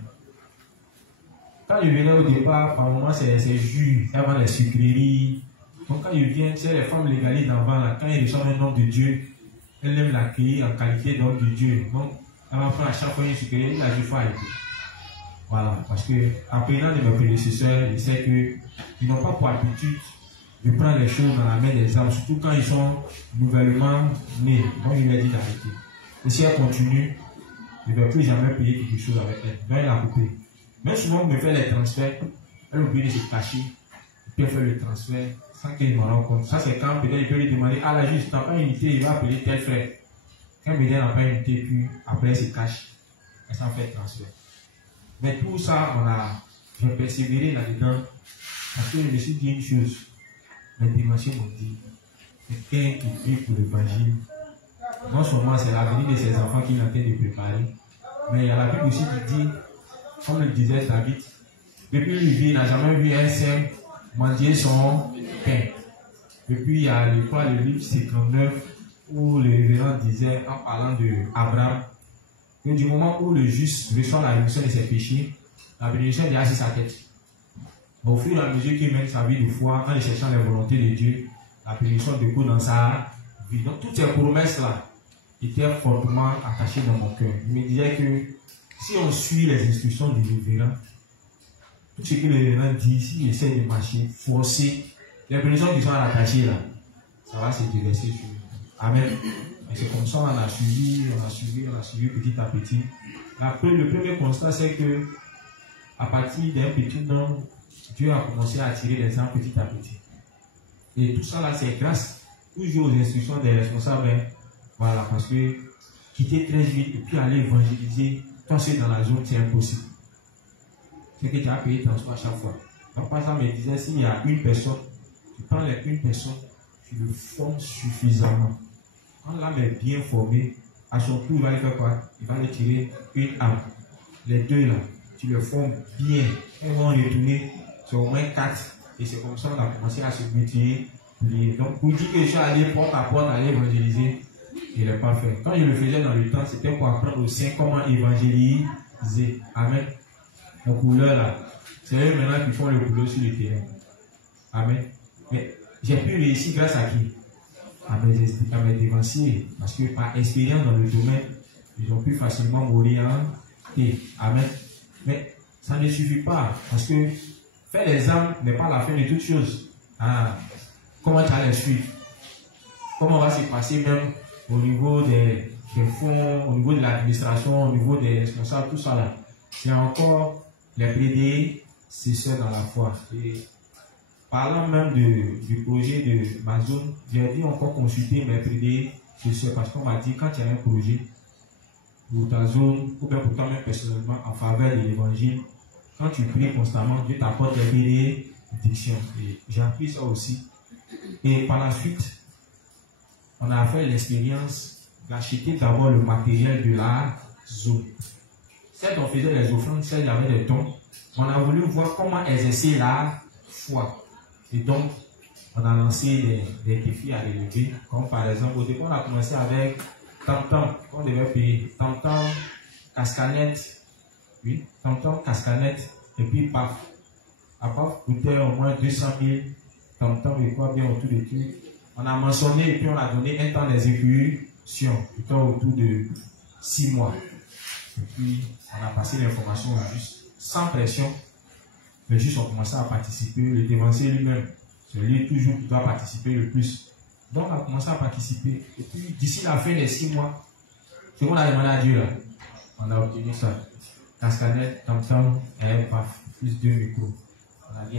Quand je venais au départ, par moment, c'est jus, avant les sucreries. Donc, quand je viens, c'est les femmes légalisent d'avant, là, quand ils reçoivent un homme de Dieu, elles aiment l'accueillir en qualité d'homme de Dieu. Donc, elle va prendre à chaque fois une sucrerie, là, je fais arrêter. Voilà, parce que, apprenant de mes prédécesseurs, je sais qu'ils n'ont pas pour habitude de prendre les choses dans la main des hommes, surtout quand ils sont nouvellement nés. Donc, il m'a dit d'arrêter. Et si elle continue, je ne vais plus jamais payer quelque chose avec elle. Donc, elle a coupé. Même souvent, on me fait les transferts, elle oublie de se cacher, et puis elle fait le transfert sans qu'il me rende compte. Ça, c'est quand peut-être il peut lui demander, ah, la juste, tu n'as pas une unité, il va appeler tel frère. Quand il n'a pas une unité, puis après, elle se cache, elle s'en fait le transfert. Mais tout ça, j'ai persévéré là-dedans, parce que je me suis dit une chose. Les dimensions m'ont dit, quelqu'un qui vit pour l'évangile, non seulement c'est l'avenir de ses enfants qu'il est en train de préparer, mais il y a la Bible aussi qui dit, comme le disait David, depuis lui, il n'a jamais vu un saint mendier son pain. Et puis il y a le livre 59 où le révérend disait, en parlant d'Abraham, que du moment où le juste reçoit la rémission de ses péchés, la bénédiction est sur sa tête. Au fur et à mesure qu'il mène sa vie de foi, en cherchant les volontés de Dieu, la bénédiction découle dans sa vie. Donc toutes ces promesses-là étaient fortement attachées dans mon cœur. Il me disait que si on suit les instructions du révérend, tout ce que le révérend dit, s'il essaie de marcher, forcer, les bénédictions qui sont attachées là, ça va se déverser sur nous. Amen. Et c'est comme ça on a suivi petit à petit. Le premier constat, c'est que à partir d'un petit nombre, Dieu a commencé à attirer les âmes petit à petit. Et tout ça là, c'est grâce toujours aux instructions des responsables. Voilà, parce que quitter très vite et puis aller évangéliser, toi c'est dans la zone, c'est impossible. C'est que tu as payé transport à chaque fois. Donc, par exemple, me disait, s'il y a une personne, tu prends une personne, tu le formes suffisamment. Quand l'âme est bien formée, à son tour, il va aller faire quoi? Il va aller tirer une âme. Les deux là, tu le formes bien. Elles vont retourner, c'est au moins 4. Et c'est comme ça qu'on a commencé à se multiplier. Donc, pour dire que je suis allé porte à porte, aller évangéliser, je ne l'ai pas fait. Quand je le faisais dans le temps, c'était pour apprendre aux saints comment évangéliser. Amen. Le couleur là, c'est eux maintenant qui font le boulot sur le terrain. Amen. Mais j'ai pu réussir grâce à qui? À mes dévanciers. Parce que par expérience dans le domaine, ils ont pu facilement m'orienter. Amen. Mais ça ne suffit pas. Parce que faire les âmes n'est pas la fin de toute chose. Ah, comment tu vas les suivre? Comment va se passer même au niveau des fonds, au niveau de l'administration, au niveau des responsables, tout ça là. C'est encore les prédécesseurs dans la foi. Et parlant même du projet de ma zone, j'ai dû encore consulter mes prédécesseurs parce qu'on m'a dit quand il y a un projet pour ta zone, ou bien pour toi-même personnellement en faveur de l'évangile, quand tu pries constamment, Dieu t'apporte des bénédictions. Et j'ai appris ça aussi. Et par la suite, on a fait l'expérience d'acheter d'abord le matériel de la zone. Certes, on faisait les offrandes, certes, il y avait des dons. On a voulu voir comment exercer la foi. Et donc, on a lancé des défis à relever. Comme par exemple, au début, on a commencé avec tam-tam, qu'on devait payer. Tam-tam, cascanette. Oui, tam-tam, cascanette. Et puis paf. À paf coûtait au moins 200 000. Tam-tam et quoi bien autour de tout. On a mentionné et puis on a donné un temps d'exécution. Plutôt autour de 6 mois. Et puis, on a passé l'information juste sans pression. Mais juste on commençait à participer. Le dévancier lui-même, c'est lui toujours qui doit participer le plus. Donc on a commencé à participer. Et puis d'ici la fin des 6 mois, c'est qu'on a demandé à Dieu là. On a obtenu ça. Cascanette, tam-tam, et paf, plus 2 micros. On a dit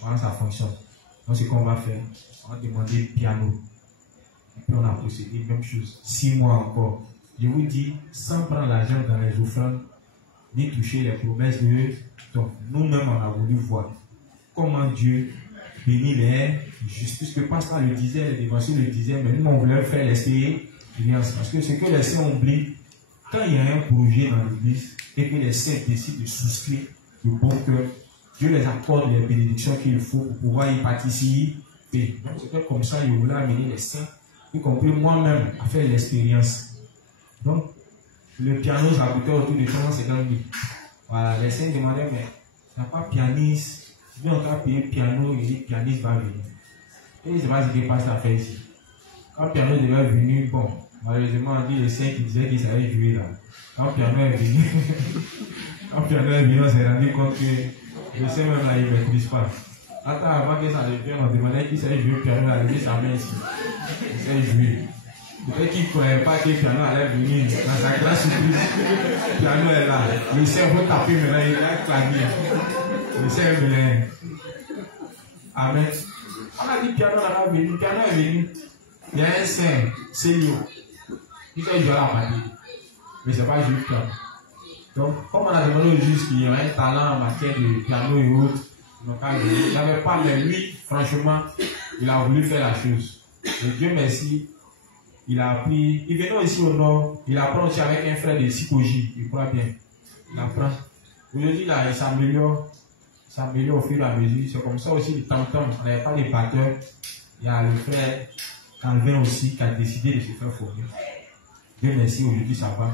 comment ça fonctionne. Donc ce qu'on va faire, on va demander piano. Et puis on a procédé, même chose. 6 mois encore. Je vous dis, sans prendre l'argent dans les offrandes, ni toucher les promesses de Dieu. Donc, nous-mêmes, on a voulu voir comment Dieu bénit les justes. Puisque le pasteur le disait, les dévanciers le disaient, mais nous, on voulait faire l'expérience. Parce que ce que les saints oublient, quand il y a un projet dans l'église et que les saints décident de souscrire de bon cœur, Dieu les accorde les bénédictions qu'il faut pour pouvoir y participer. Donc, c'était comme ça, il voulait amener les saints, y compris moi-même, à faire l'expérience. Donc, le piano, ça coûtait autour de 350 000. Voilà, les saints demandaient, mais il n'y a pas de pianiste. Si on a payé le piano, et le pianiste va venir. Et je ne sais pas ce qui passe à faire ici. Quand le piano devait venir, bon, malheureusement, on dit les saints qui disaient qu'ils savaient jouer là. Quand le piano est venu, on s'est rendu compte que le saint même là, il ne maîtrise pas. Attends, avant que ça devienne, on demandait qui savait jouer le piano, il a levé sa main ici. Il sait jouer. Peut-être qu'il ne croyait pas que le piano allait venir. Dans sa grande surprise, le piano est là. Le cerveau tapé maintenant, il a clavier. Le cerveau est là. Amen. On a dit piano là venu. Le piano est venu. Il y a un saint, c'est lui. Il fait jouer à la partie. Mais ce n'est pas juste piano. Donc, comme on a demandé au juge qu'il y a un talent en matière de piano et autres, il n'avait pas, mais lui, franchement, il a voulu faire la chose. Et Dieu merci. Il a appris, il venait ici au nord, il apprend aussi avec un frère de Sikoji, il croit bien. Il apprend. Aujourd'hui, là, il s'améliore au fur et à mesure. C'est comme ça aussi, le tam-tam, on n'avait pas de batteur. Il y a le frère Calvin aussi qui a décidé de se faire former. Dieu merci, aujourd'hui ça va.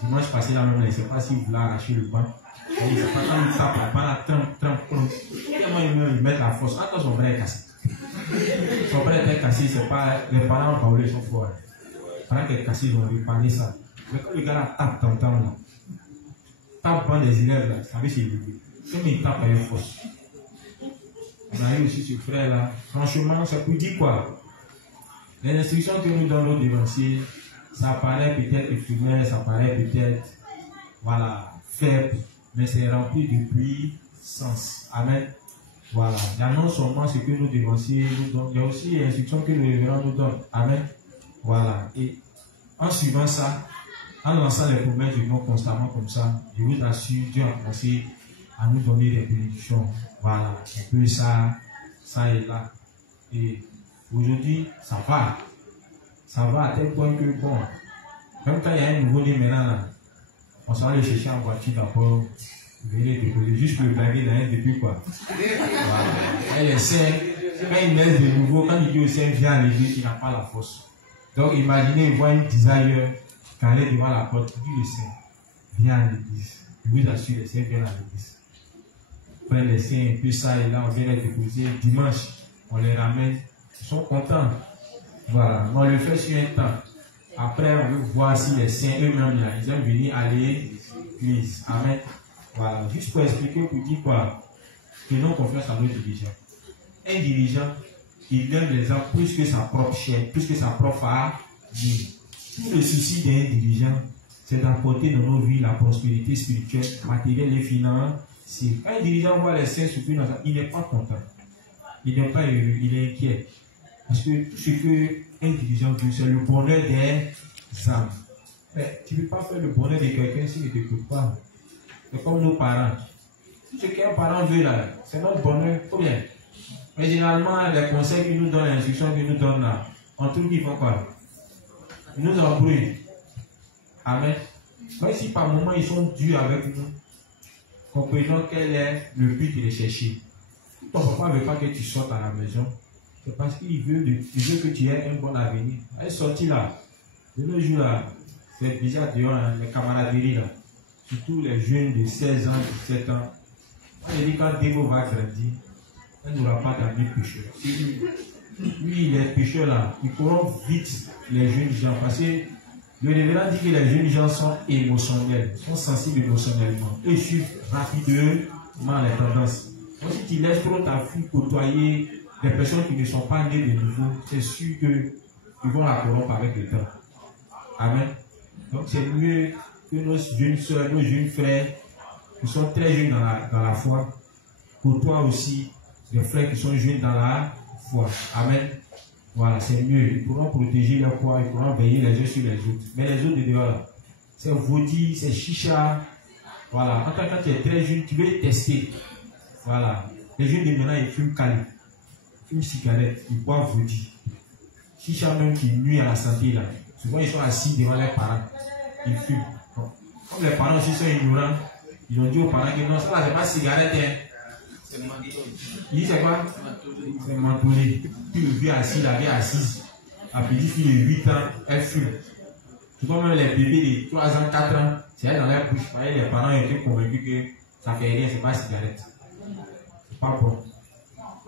Dimanche passé là même, il ne sait pas s'il voulait arracher le banc. Il ne sait pas quand il tape la banque, trempe. Il met la force. Attends, son frère est cassé. Son frère était cassé, c'est pas. Les parents ont parlé, ils sont forts. Pendant qu'il est cassé, ils ont réparé ça. Mais quand le gars là tape tam-tam là, tape dans les élèves là, ça veut dire c'est comme il tape avec force. On a eu aussi ce frère là. Franchement, ça peut dire quoi? Les instructions que nous donnons nos dévanciers, Ça paraît peut-être éphémère, ça paraît peut-être, voilà, faible, mais c'est rempli de puissance. Amen. Voilà. Il y a non seulement ce que nous dévanciers nous donnent, il y a aussi les instructions que le révérend nous donne. Amen. Voilà. Et en suivant ça, en lançant les promesses du nom constamment comme ça, je vous assure, Dieu a commencé à nous donner des bénédictions. Voilà. Un peu ça et là. Et aujourd'hui, ça va. Ça va à tel point que, bon, même quand il y a un nouveau-né maintenant, là, on s'en va le chercher en voiture d'abord, venir déposer, juste pour le blaguer dans un début, quoi. Voilà. Et les saints, quand il naissent de nouveau, quand il dit au saint, viens à l'église, il n'a pas la force. Donc imaginez, il voit une desire quand elle est devant la porte, il dit le saint, viens à l'église. Je vous assure, les saints viennent à l'église. Prennent les saints un peu ça et là, on vient les déposer. Dimanche, on les ramène, ils sont contents. Voilà, on le fait sur un temps. Après, on veut voir si les saints eux-mêmes, là, ils aiment venir à l'église. Amen. Voilà, juste pour expliquer, pour dire quoi, que non confiance à nos dirigeants. Un dirigeant, il aime les gens plus que sa propre chair, plus que sa propre famille. Tout le souci d'un dirigeant, c'est d'apporter dans nos vies la prospérité spirituelle, matérielle et financière. Quand un dirigeant voit les saints souffrir dans ça, il n'est pas content. Il n'est pas heureux, il est inquiet. Parce que tout ce qu'un dirigeant veut, c'est le bonheur des âmes. Mais tu ne peux pas faire le bonheur de quelqu'un s'il ne t'écoute pas. C'est comme nos parents. Ce qu'un parent veut là, c'est notre bonheur. Ou bien. Mais généralement, les conseils qu'ils nous donnent, les instructions qu'ils nous donnent là, on trouve qu'ils font quoi? Ils nous embrouillent. Amen. Même si par moments ils sont durs avec nous, comprenons quel est le but de les chercher. Ton papa ne veut pas que tu sortes à la maison. C'est parce qu'il veut que tu aies un bon avenir. Elle est sortie là. De nos jours là, c'est déjà dehors, hein, les camaraderies là. Surtout les jeunes de 16 ans, 17 ans. On dit quand Débo va grandir, elle n'aura pas d'amis pécheurs. Lui, les pécheurs là, ils corrompent vite les jeunes gens. Parce que le révérend dit que les jeunes gens sont émotionnels, sont sensibles émotionnellement. Et suivent rapidement les tendances. Donc si tu laisses trop ta fille côtoyer des personnes qui ne sont pas nées de nouveau, c'est sûr qu'ils vont la corrompre avec le temps. Amen. Donc c'est mieux que nos jeunes soeurs, nos jeunes frères, qui sont très jeunes dans la foi, côtoient aussi les frères qui sont jeunes dans la foi. Amen. Voilà, c'est mieux. Ils pourront protéger leur foi, ils pourront veiller les uns sur les autres. Mais les autres de dehors, là, c'est vaudis, c'est chicha. Voilà. En tant que quand tu es très jeune, tu veux les tester. Voilà. Les jeunes de maintenant, ils fument cali, ils fument cigarette, ils boivent vaudis. Chicha même qui nuit à la santé, là. Souvent, ils sont assis devant leurs parents. Ils fument. Donc, comme les parents aussi sont ignorants, ils ont dit aux parents que non, ça là, c'est pas cigarette, hein. Il dit c'est quoi? C'est mentonné. Puis le vieux assis, la vieille assise. La petite fille de 8 ans, elle fume. Tu vois même les bébés de 3 ans, 4 ans, c'est elle dans leur bouche. Les parents ont été convaincus que ça fait rien, c'est pas cigarette. C'est pas bon.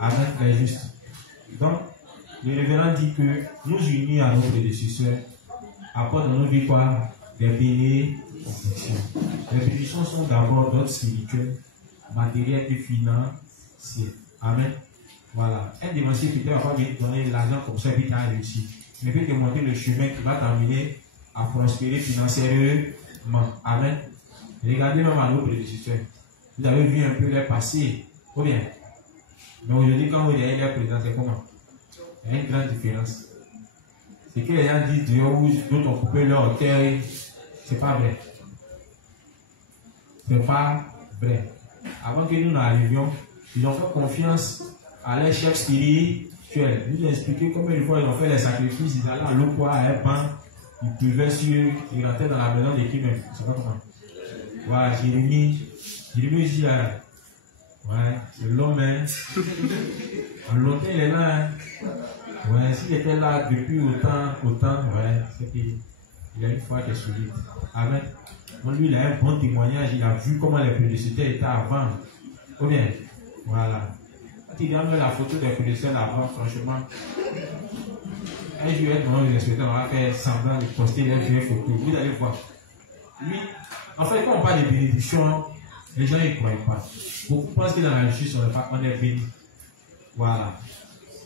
Amen, c'est juste. Donc, le révérend dit que nous unis à nos prédécesseurs apportent dans nos vies quoi? Des bénédictions. Les bénédictions sont d'abord d'ordre spirituel, matériel et financier. Amen. Voilà. Un dévancier qui ne va pas bien donner l'argent comme ça, puis tu as réussi. Mais peut te montrer le chemin qui va t'amener à prospérer financièrement. Amen. Regardez même à nos prédécesseurs. Vous avez vu un peu leur passé. Ou bien. Mais aujourd'hui, quand vous regardez leur présent, c'est comment? Il y a une grande différence. C'est que les gens disent dehors où d'autres ont coupé leur orteil. C'est pas vrai. C'est pas vrai. Avant que nous n'arrivions, ils ont fait confiance à leur chef spirituel. Ils nous ont expliqué comment une fois ils ont fait les sacrifices, ils allaient à l'eau à un pain, ils buvaient sur, ils rentraient dans la maison de qui même. Je sais pas comment. Voilà, Jérémie aussi là. Ouais, c'est l'homme, hein. En longtemps il est là, hein. Ouais, s'il était là depuis autant, ouais, c'est qu'il a une foi qui est solide. Amen. Moi, lui, il a un bon témoignage, il a vu comment les prédécesseurs étaient avant. Ou bien, voilà. Quand il regarde la photo des prédécesseurs avant, franchement, un jour, les inspecteurs, on va faire semblant de poster les vieilles photos. Vous allez voir. Lui, en fait, quand on parle de bénédiction, les gens ne croient pas. Beaucoup pensent que dans la justice, on est béni. Voilà.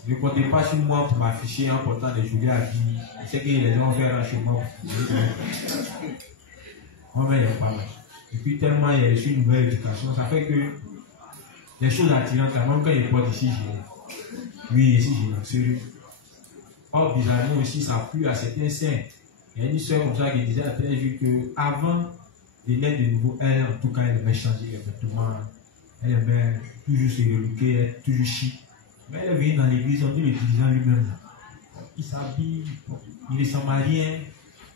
Ne comptez pas sur moi pour m'afficher en portant des jolis habits. Je sais que les gens vont faire un chez moi. Moi-même, il n'y a pas mal. Et puis, tellement il y a reçu une nouvelle éducation, ça fait que les choses attirantes, même quand il porte ici, oui, ici, j'ai sérieux. Or, bizarrement aussi, ça pue à certains saints. Il y a une soeur comme ça qui disait à télé vu qu'avant de mettre de nouveau, elle, en tout cas, elle aimait changer les vêtements. Elle aimait toujours se relooker, toujours chic. Mais elle est venue dans l'église, on dit le dirigeant lui-même. Il s'habille, il ne ressemble à rien.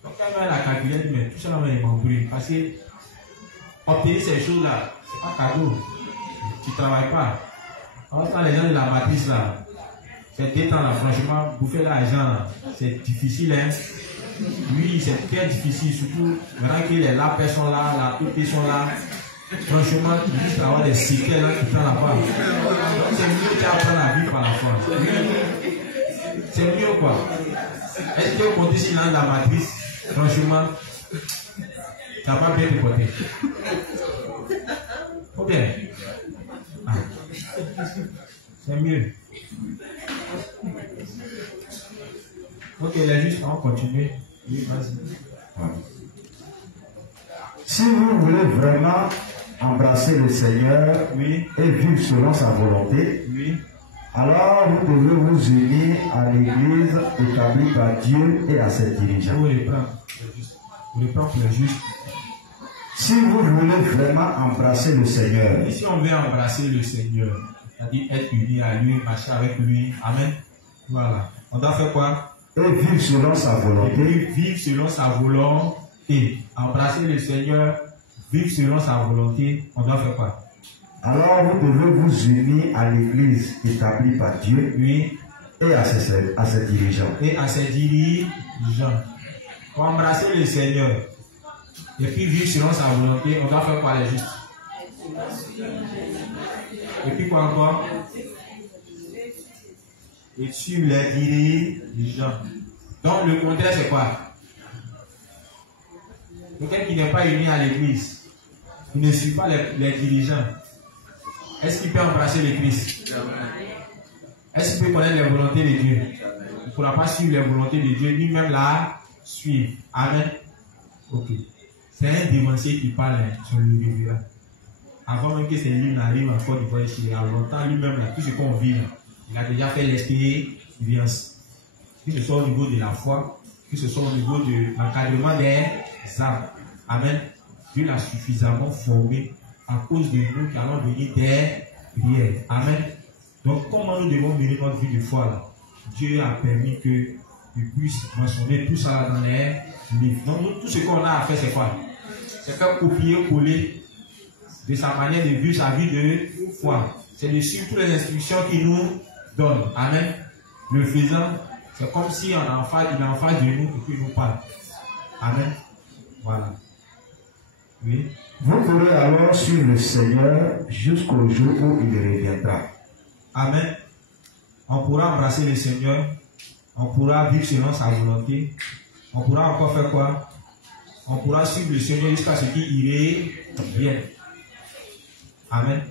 Donc, elle a calculé, elle dit, mais tout ça, elle m'a embrouillé. Parce que obtenir ces choses-là, c'est pas cadeau. Tu ne travailles pas. Alors, quand les gens de la matrice, là, c'est détend, là, franchement, bouffer l'argent, c'est difficile, hein. Oui, c'est très difficile, surtout maintenant que les lapins sont là, toutes les sont là. Franchement, tu risques d'avoir des séquelles là, qui prennent la part. Donc, c'est mieux qu'apprendre la vie par la foi. C'est mieux, quoi. Est-ce que vous comptez sur l'un de la matrice? Franchement, ça va pas bien te porter. Faut bien. Ah. C'est mieux. Ok, là, juste, on va continuer. Oui, vas-y. Si vous voulez vraiment embrasser le Seigneur, oui, et vivre selon sa volonté, oui, alors vous devez vous unir à l'église établie par Dieu et à ses dirigeants. vous reprendre pour le juste. Si vous voulez vraiment embrasser le Seigneur, Et si on veut embrasser le Seigneur, c'est-à-dire être uni à lui, marcher avec lui, amen. Voilà. On doit faire quoi? et vivre selon sa volonté, Et vivre selon sa volonté. Embrasser le Seigneur, vivre selon sa volonté, on doit faire quoi? alors vous devez vous unir à l'église établie par Dieu Oui, et à ses dirigeants. et à ses dirigeants. Pour embrasser le Seigneur et puis vivre selon sa volonté, on doit faire quoi les justes? Et puis quoi encore? Et suivre les dirigeants. Donc le contraire c'est quoi? Quelqu'un qui n'est pas uni à l'église, qui ne suit pas les dirigeants, est-ce qu'il peut embrasser le Christ? Est-ce qu'il peut connaître les volontés de Dieu? Il ne pourra pas suivre les volontés de Dieu, lui-même la suivre. Amen. Ok. C'est un dévancier qui parle sur le révérend. Avant même que ces livres n'arrivent en Côte d'Ivoire, il y a longtemps, lui-même, tout ce qu'on vit, il a déjà fait l'expérience. Que ce soit au niveau de la foi, que ce soit au niveau de l'encadrement des âmes. Amen. Dieu l'a suffisamment formé à cause de nous qui allons venir derrière. Amen. Donc, comment nous devons mener notre vie de foi là? Dieu a permis que tu puisses mentionner tout ça dans les livres. Donc, nous, tout ce qu'on a à faire, c'est quoi? C'est faire copier-coller de sa manière de vivre sa vie de foi. C'est de suivre toutes les instructions qu'il nous donne. Amen. Le faisant, c'est comme si il est en face de nous et qu'il nous parle. Amen. Voilà. Oui. Vous pourrez alors suivre le Seigneur jusqu'au jour où il reviendra. Amen. On pourra embrasser le Seigneur. On pourra vivre selon sa volonté. On pourra encore faire quoi? On pourra suivre le Seigneur jusqu'à ce qu'il revienne. Amen.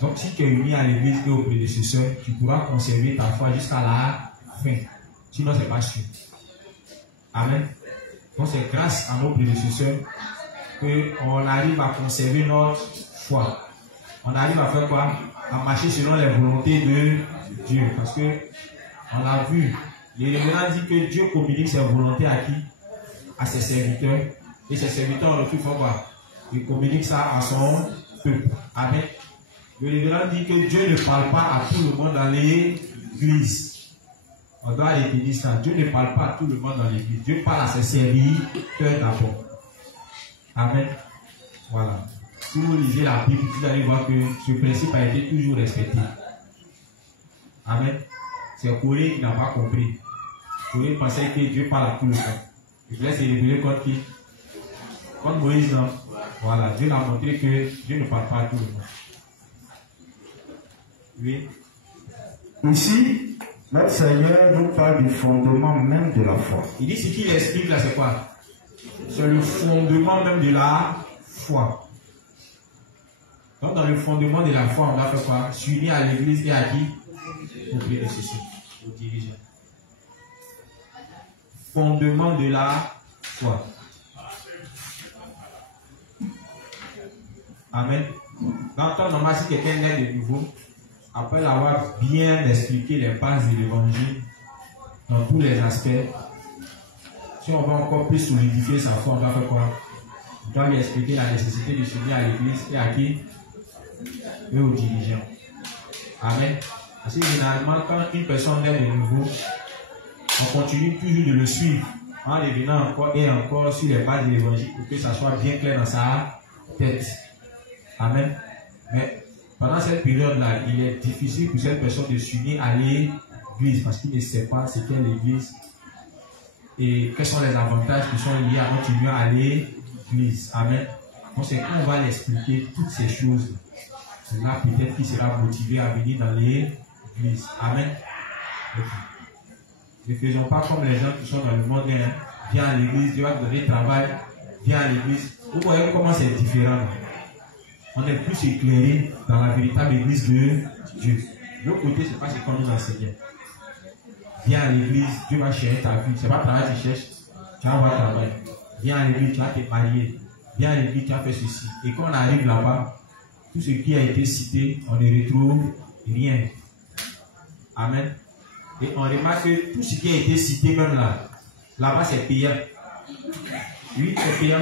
Donc si tu es uni à l'église et au prédécesseur, tu pourras conserver ta foi jusqu'à la fin. Sinon, ce n'est pas sûr. Amen. Donc c'est grâce à nos prédécesseurs qu'on arrive à conserver notre foi. On arrive à faire quoi? À marcher selon les volontés de Dieu. Parce que on l'a vu. Le révérend dit que Dieu communique ses volontés à qui? À ses serviteurs. Et ses serviteurs, en retour, font quoi? Ils communiquent ça à son peuple. Amen. Le révérend dit que Dieu ne parle pas à tout le monde dans l'église. On doit retenir ça. Dieu ne parle pas à tout le monde dans l'église. Dieu parle à ses serviteurs d'abord. Amen. Voilà. Si vous lisez la Bible, vous allez voir que ce principe a été toujours respecté. Amen. C'est Corée qui n'a pas compris. Corée pensait que Dieu parle à tout le monde. Je vous laisse révéler contre qui? Contre Moïse, non? Voilà. Dieu a montré que Dieu ne parle pas à tout le monde. Oui. Ici, notre Seigneur nous parle du fondement même de la foi. Il dit ce qu'il explique là, c'est quoi? C'est le fondement même de la foi. Donc dans le fondement de la foi, on doit faire quoi? S'unir à l'église et à qui? Au prix de ceci, aux dirigeants. Fondement de la foi. Amen. Dans le temps normal, si quelqu'un naît de nouveau, après avoir bien expliqué les bases de l'évangile dans tous les aspects, si on va encore plus solidifier sa foi, on doit faire quoi? On doit lui expliquer la nécessité de s'unir à l'église et à qui? Et aux dirigeants. Amen. Parce que généralement, quand une personne naît de nouveau, on continue toujours de le suivre en devenant encore et encore sur les bases de l'évangile pour que ça soit bien clair dans sa tête. Amen. Mais pendant cette période-là, il est difficile pour cette personne de s'unir à l'église parce qu'il ne sait pas ce qu'est l'église et quels sont les avantages qui sont liés à notre union à l'église. Amen. Donc c'est quand on va l'expliquer toutes ces choses, là peut-être qu'il sera motivé à venir dans l'église. Amen. Ne faisons pas comme les gens qui sont dans le monde. Hein. Viens à l'église, Dieu va te donner travail. Viens à l'église. Vous voyez comment c'est différent. On est plus éclairé dans la véritable église de Dieu. De l'autre côté, ce n'est pas ce qu'on nous enseigne. Viens à l'église, Dieu va chercher ta vie. Ce n'est pas le travail que tu cherches, tu vas avoir travail. Viens à l'église, tu vas te marier. Viens à l'église, tu vas faire ceci. Et quand on arrive là-bas, tout ce qui a été cité, on ne retrouve rien. Amen. Et on remarque que tout ce qui a été cité même là-bas c'est payant. Oui, c'est payant.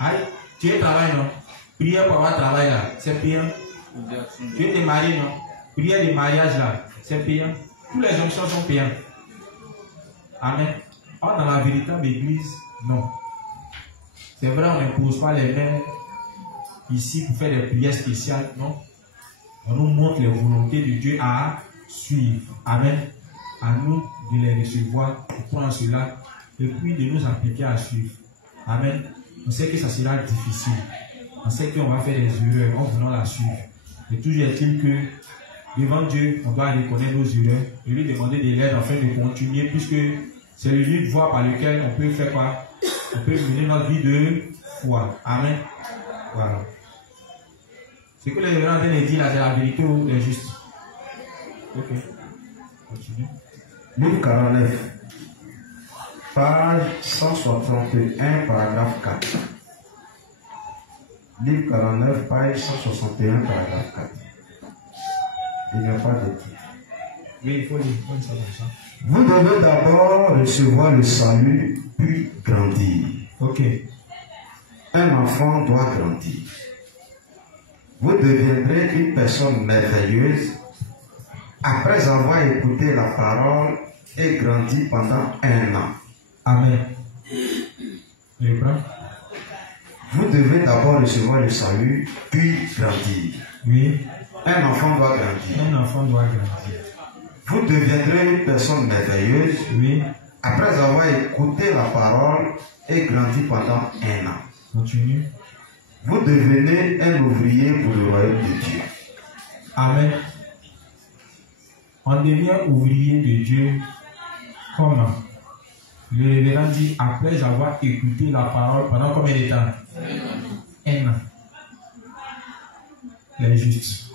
Aïe, tu es travail, non? Prière pour avoir travail là, c'est payant. Tu es marié, non? Prière de mariage là, c'est payant. Tous les onctions sont payants. Amen. Or, dans la véritable église, non. C'est vrai, on n'impose pas les mains ici pour faire des prières spéciales, non? On nous montre les volontés de Dieu à suivre. Amen. À nous de les recevoir, de prendre cela et puis de nous appliquer à suivre. Amen. On sait que ça sera difficile. On sait qu'on va faire des erreurs en voulant la suivre. Mais toujours est-il que devant Dieu, on doit reconnaître nos erreurs et lui demander de l'aide afin de continuer, puisque c'est le lieu de voie par lequel on peut faire quoi? On peut mener notre vie de foi. Amen. Voilà. Ce que les révérends viennent de dire là, c'est la vérité ou c'est juste? Ok. Continue. Livre 49, page 161, paragraphe 4. Livre 49, page 161, paragraphe 4. Il n'y a pas de titre. Oui, il faut lire ça. Vous devez d'abord recevoir le salut, puis grandir. Ok. Un enfant doit grandir. Vous deviendrez une personne merveilleuse après avoir écouté la parole et grandi pendant 1 an. Amen. Vous devez d'abord recevoir le salut, puis grandir. Oui. Un enfant doit grandir. Un enfant doit grandir. Vous deviendrez une personne merveilleuse, oui, après avoir écouté la parole et grandi pendant 1 an. Continue. Vous devenez un ouvrier pour le royaume de Dieu. Amen. On devient ouvrier de Dieu comment? Le révérend dit après avoir écouté la parole pendant combien de temps? 1 an. Les justes.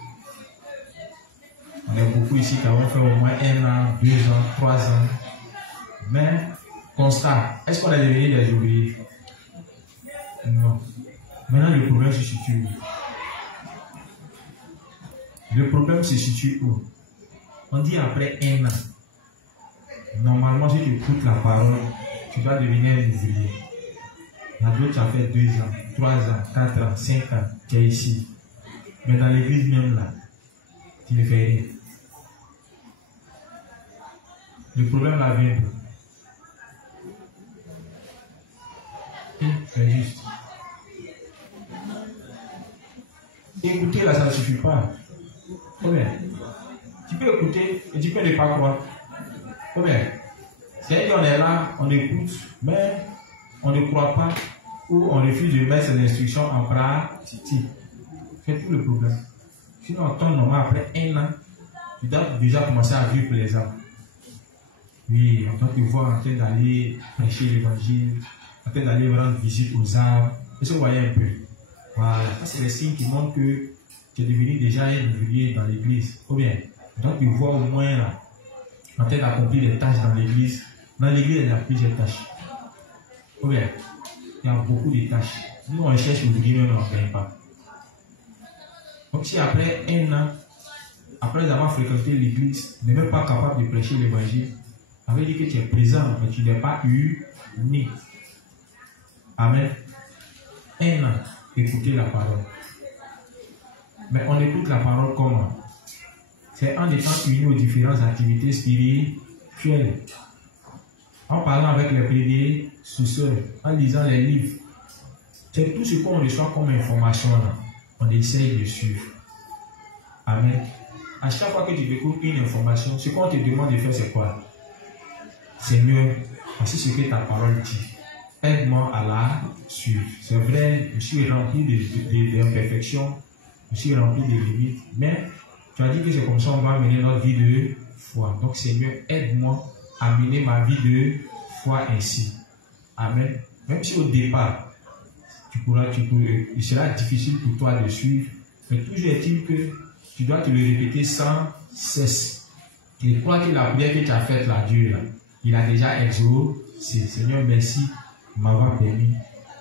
On est beaucoup ici qui avons fait au moins 1 an, 2 ans, 3 ans. Mais, constat, est-ce qu'on est devenu des ouvriers? Non. Maintenant, le problème se situe où? Le problème se situe où? On dit après 1 an. Normalement, si tu écoutes la parole, tu dois devenir un ouvrier. Il y a d'autres qui ont fait 2 ans, 3 ans, 4 ans, 5 ans, qui est ici. Mais dans l'église même là, tu ne fais rien. Le problème là vient. C'est juste. Écouter là, ça ne suffit pas. Combien? Tu peux écouter et tu peux ne pas croire. Combien? C'est-à-dire qu'on est là, on écoute, mais on ne croit pas ou on refuse de mettre ces instructions en pratique. C'est tout le problème. Sinon, en temps normal, après 1 an, tu dois déjà commencer à vivre les âmes. Oui, on doit te voir en train d'aller prêcher l'évangile, en train d'aller rendre visite aux âmes. Est-ce que vous voyez un peu? Voilà, ça c'est les signes qui montrent que tu es devenu déjà un ouvrier dans l'église. Ou bien, Donc, tu vois au moins là, en train d'accomplir des tâches dans l'église. Dans l'église, il y a plusieurs tâches. Ok, il y a beaucoup de tâches. Nous, on cherche ouvrier, mais on ne gagne pas. Donc, si après un an, après avoir fréquenté l'église, tu n'es même pas capable de prêcher l'évangile, ça veut dire que tu es présent, mais tu n'es pas uni. Amen. Un an, écouter la parole. Mais on écoute la parole comment? C'est en étant unis aux différentes activités spirituelles. En parlant avec les prédécesseurs, en lisant les livres. C'est tout ce qu'on reçoit comme information là. On essaye de suivre. Amen. À chaque fois que tu découvres une information, ce qu'on te demande de faire, c'est quoi? Seigneur, voici ce que ta parole dit. Aide-moi à la suivre. C'est vrai, je suis rempli d'imperfections, je suis rempli de limites, mais tu as dit que c'est comme ça qu'on va mener notre vie de foi. Donc, Seigneur, aide-moi à mener ma vie de foi ainsi. Amen. Même si au départ, il sera difficile pour toi de suivre, mais toujours est-il que tu dois te le répéter sans cesse. Et crois que la prière que tu as faite là, Dieu, là, il a déjà exaucé. Seigneur, merci de m'avoir permis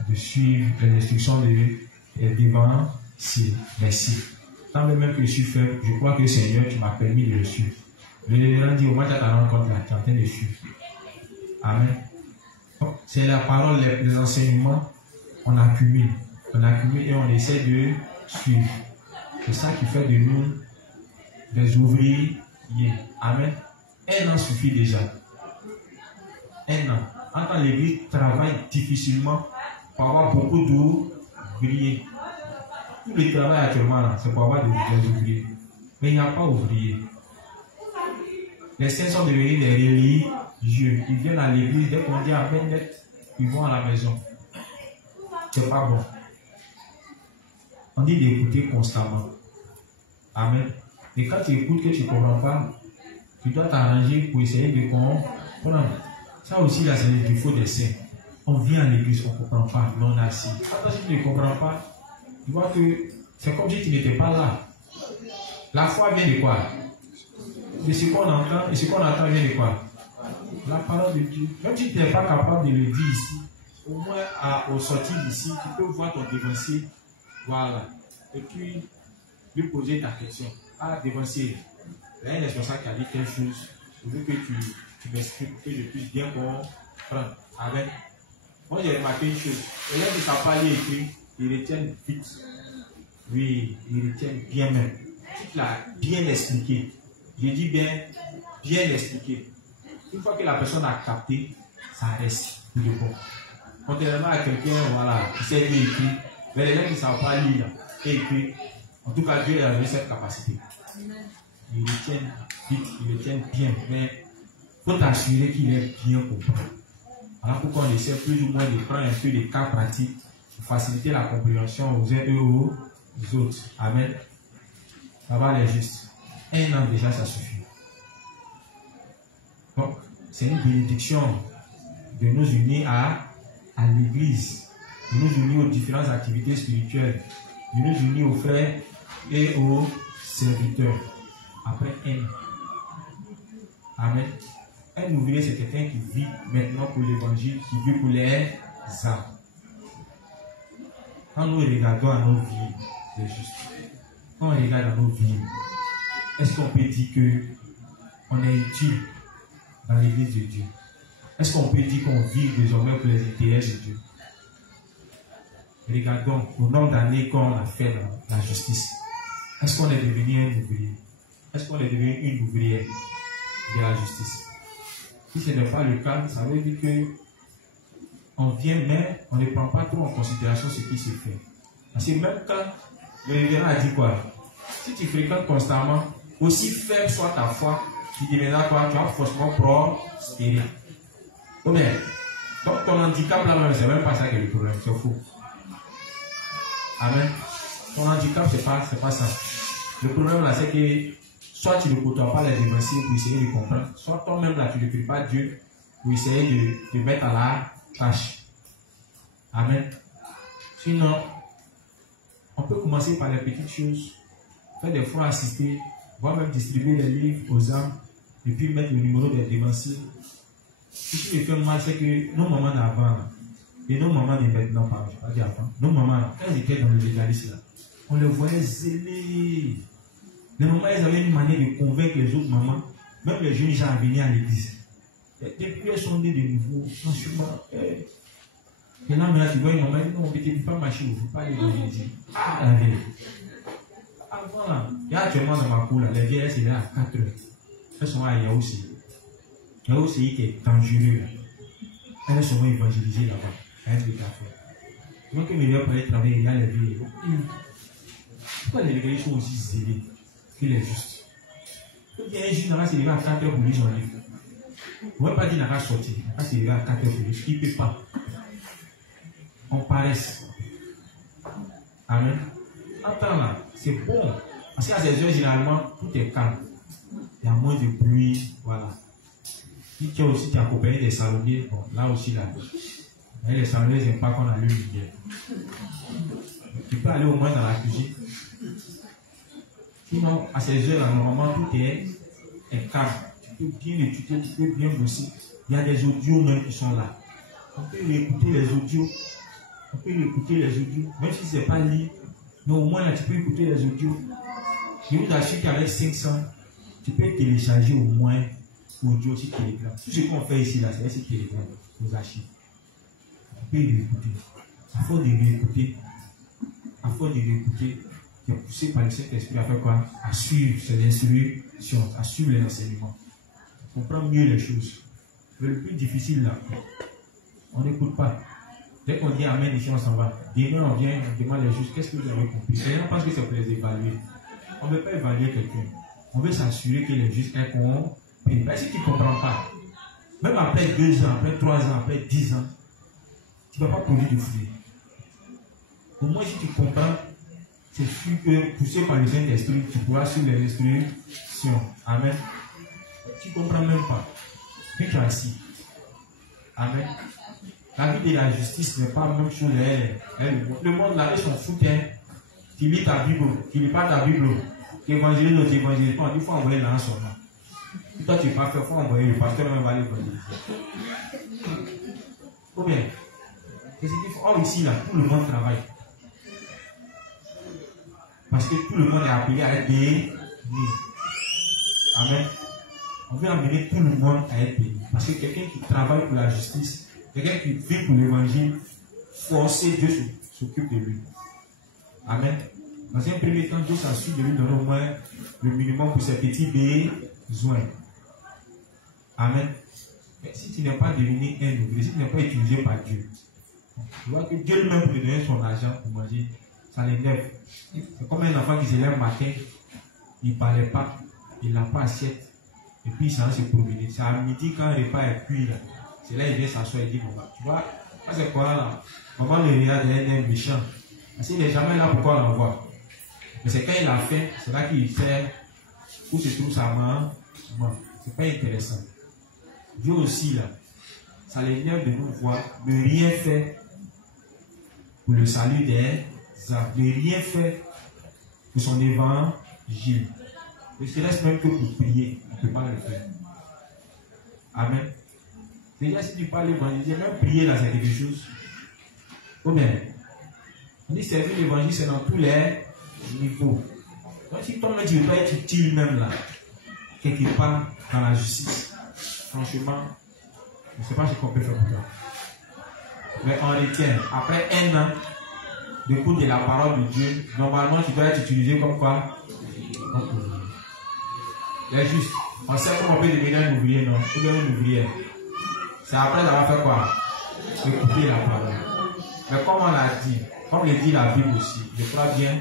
de suivre les instructions de l'évangile. Merci. Tant même que je suis faible, je crois que Seigneur, tu m'as permis de le suivre. Le Lévitique dit, au moins tu as ta rencontre là, tu es en train de suivre. Amen. C'est la parole, les enseignements, on accumule et on essaie de suivre. C'est ça qui fait de nous des ouvriers. Amen. Un an suffit déjà. Un an. Quand l'église travaille difficilement pour avoir beaucoup d'ouvriers. Tout le travail actuellement là, c'est pour avoir des ouvriers. Mais il n'y a pas d'ouvriers. Les saints sont devenus des religieux. Ils viennent à l'église, dès qu'on dit Amen, ils vont à la maison. C'est pas bon. On dit d'écouter constamment. Amen. Et quand tu écoutes que tu ne comprends pas, tu dois t'arranger pour essayer de comprendre. Ça aussi, là, c'est le défaut des saints. On vient à l'église, on ne comprend pas, mais on a assis. Quand si tu ne comprends pas, tu vois que c'est comme si tu n'étais pas là. La foi vient de quoi? De ce qu'on entend, et ce qu'on entend vient de quoi? La parole de Dieu. Même si tu n'es pas capable de le dire ici, au moins au sortir d'ici, tu peux voir ton dévancier. Voilà. Et puis, lui poser ta question. Ah, dévancier, il y a un responsable qui a dit quelque chose. Je veux que tu m'expliques pour que je puisse bien comprendre. Amen. Moi, j'ai remarqué une chose. Les gens qui ne savent pas lire écrit, ils retiennent vite. Oui, ils retiennent bien même. Tu l'as bien expliqué. Je dis bien expliqué. Une fois que la personne a capté, ça reste tout de bon. Contrairement à quelqu'un, voilà, qui sait lire écrit, mais les gens qui ne savent pas lire et écrire, en tout cas, Dieu a donné cette capacité. Ils retiennent vite, ils retiennent bien, mais il faut t'assurer qu'il est bien compris. Voilà pourquoi on essaie plus ou moins de prendre un peu de cas pratiques pour faciliter la compréhension aux uns et aux autres. Amen. Ça va aller juste. Un an déjà, ça suffit. Donc, c'est une bénédiction de nous unir à l'église, de nous unir aux différentes activités spirituelles, de nous unir aux frères et aux serviteurs. Après un an. Amen. Un ouvrier, c'est quelqu'un qui vit maintenant pour l'évangile, qui vit pour les âmes. Quand nous regardons à nos vies, c'est juste. Quand on regarde à nos vies, est-ce qu'on peut dire qu'on est utile dans l'église de Dieu? Est-ce qu'on peut dire qu'on vit désormais pour les intérêts de Dieu? Regardons au nombre d'années qu'on a fait dans la justice. Est-ce qu'on est devenu un ouvrier? Est-ce qu'on est devenu une ouvrière de la justice? Si ce n'est pas le cas, ça veut dire qu'on vient, mais on ne prend pas trop en considération ce qui se fait. Parce que même quand le révérend a dit quoi? Si tu fréquentes constamment, aussi faible soit ta foi, tu dis maintenant quoi, tu vas forcément prospérer. Mais, donc ton handicap là-même, c'est même pas ça qui est le problème, c'est faux. Amen. Ton handicap, c'est pas ça. Le problème là, c'est que soit tu ne côtoies pas les dévanciers pour essayer de comprendre, soit toi-même là, tu ne pries pas Dieu pour essayer de te mettre à la tâche. Amen. Sinon, on peut commencer par les petites choses. Faire des fois assister On va même distribuer les livres aux âmes et puis mettre le numéro des dévanciers. Ce qui me fait mal, c'est que nos mamans d'avant et nos mamans de maintenant, pardon, je ne vais pas dire avant, nos mamans, quand elles étaient dans le légalisme, là, on les voyait zélés. Les mamans, elles avaient une manière de convaincre les autres mamans, même les jeunes gens à venir à l'église. Depuis elles sont nées de nouveau, franchement. Et là, maintenant, tu vois une maman, non, mais tu ne peux pas marcher, il ne faut pas aller dans l'église. Avant, là, il y a actuellement dans ma cour, là, les vieilles, elles sont là à 4 heures. Elles sont à Yaoussi. Yaoussi qui est dangereux. Elles sont évangélisées là-bas. Elles sont café. Donc, mes vieux pour aller travailler, il y a les vieilles. Pourquoi les vieilles sont aussi zélées qu'il est juste? Il y a un jour, là, c'est levé à 4 heures pour lire son livre. On ne va pas dire qu'il n'a pas sorti. Là, c'est levé à 4 heures pour lire. Il ne peut pas. On paresse. Amen. Attends là, c'est bon. Parce qu'à ces heures, généralement, tout est calme. Il y a moins de bruit. Voilà. Si tu as aussi accompagné des salonniers, bon, là aussi, là. Les salonniers, j'aime pas qu'on allume lumière. Tu peux aller au moins dans la cuisine. Sinon, à ces heures, normalement, tout est calme. Tu peux bien étudier, tu peux bien bosser. Il y a des audios même qui sont là. On peut écouter les audios. On peut écouter les audios. Même si ce n'est pas libre, mais au moins, là, tu peux écouter les audios. Je vous assure qu'avec 500, tu peux télécharger au moins audio sur Telegram. Tout ce qu'on fait ici, là, c'est sur Telegram, nos archives. On peut l'écouter. À force de l'écouter, tu es poussé par le Saint-Esprit à faire quoi? À suivre ses instructions, à suivre les enseignements. On comprend mieux les choses. Mais le plus difficile, là, on n'écoute pas. Dès qu'on dit Amen, ici on s'en va. Demain, on vient, on demande les juges, qu'est-ce que vous avez compris? Les gens pensent que c'est pour les évaluer. On ne veut pas évaluer quelqu'un. On veut s'assurer que les juges aient compris. Mais si tu ne comprends pas, même après 2 ans, après 3 ans, après 10 ans, tu ne vas pas produire de fruits. Au moins, si tu comprends, c'est sûr que poussé par le Saint-Esprit, tu pourras suivre les instructions. Amen. Tu ne comprends même pas. Puis tu es assis. Amen. La vie de la justice n'est pas la même chose. Le monde là, ils s'en foutent. Tu lis ta Bible, tu lis pas ta Bible. Tu évangélises ou tu évangélises pas. Il faut envoyer l'an seulement. Si toi tu n'es pas fait, il faut envoyer le pasteur même va l'évangéliser. Ou bien, qu'est-ce qu'il faut? Oh, ici là, tout le monde travaille. Parce que tout le monde est appelé à être béni. Amen. On veut amener tout le monde à être béni. Parce que quelqu'un qui travaille pour la justice, quelqu'un qui vit pour l'évangile, forcé, Dieu s'occupe de lui. Amen. Dans un premier temps, Dieu s'assure de lui donner au moins le minimum pour ses petits besoins. Amen. Mais si tu n'es pas devenu un ouvrier, si tu n'es pas utilisé par Dieu, tu vois que Dieu lui-même peut te donner son argent pour manger, ça l'énerve. C'est comme un enfant qui se lève le matin, il ne parlait pas, il n'a pas assiette, et puis il s'en va se promener. C'est à midi quand le repas est cuit, là. C'est là qu'il vient s'asseoir et dit, bon, tu vois, ça c'est quoi là? Maman le regarde, il est méchant. Parce qu'il n'est jamais là pour qu'on l'envoie. Mais c'est quand il a faim, c'est là qu'il sait où se trouve sa main. C'est pas intéressant. Dieu aussi, là, ça l'énerve de nous voir, ne rien faire pour le salut des âmes, ne rien faire pour son évangile. Ne serait-ce même que pour prier, on ne peut pas le faire. Amen. Déjà, si tu parles l'évangile, même prier là, c'est quelque chose. Ou bien, on dit servir l'évangile, c'est dans tous les niveaux. Donc, si toi-même tu ne veux pas être utile même là, quelque part dans la justice, franchement, je ne sais pas ce qu'on peut faire pour toi. Mais on retient, après 1 an d'écoute de la parole de Dieu, normalement tu dois être utilisé comme quoi? Comme ouvrier. C'est juste. On sait comment on peut devenir un ouvrier, non? Ou bien un ouvrier. C'est après avoir fait quoi? Écouter la parole. Mais comme on l'a dit, comme le dit la Bible aussi, je crois bien,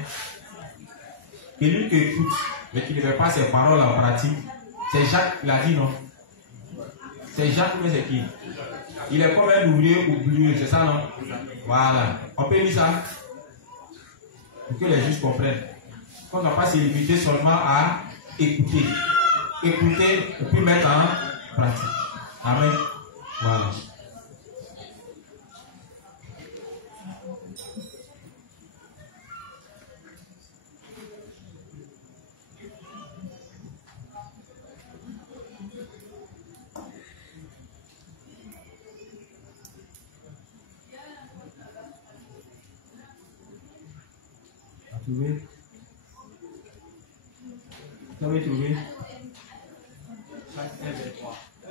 celui qui écoute, mais qui ne met pas ses paroles en pratique, c'est Jacques qui l'a dit, non? C'est Jacques, mais c'est qui? Il est comme un ouvrier oublié, c'est ça, non? Voilà. On peut lire ça pour que les juges comprennent. On ne va pas se limiter seulement à écouter. Écouter et puis mettre en pratique. Amen. Voilà. trouvé? Vous avez trouvé?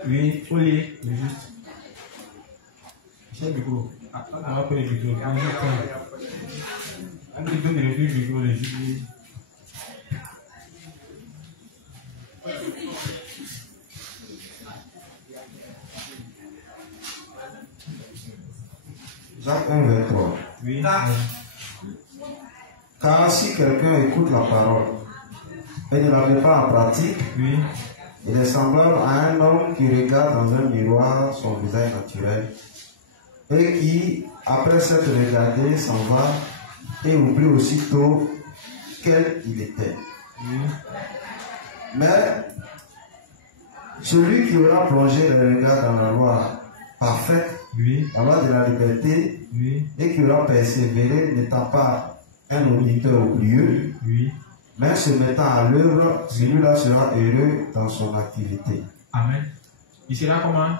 Oui, faut lire, juste. Michel Micro. On va faire le micro. On va donner le micro, le juge. Jacques 1, 23. Oui. Car si quelqu'un écoute la parole et ne la met pas en pratique, Oui. il est semblable à un homme qui regarde dans un miroir son visage naturel et qui, après s'être regardé, s'en va et oublie aussitôt quel il était. Oui. Mais celui qui aura plongé le regard dans la loi parfaite, Oui. la loi de la liberté, Oui. et qui aura persévéré, n'étant pas un auditeur oublieux, Oui. mais se mettant à l'œuvre, celui-là sera heureux dans son activité. Amen. Il sera comment?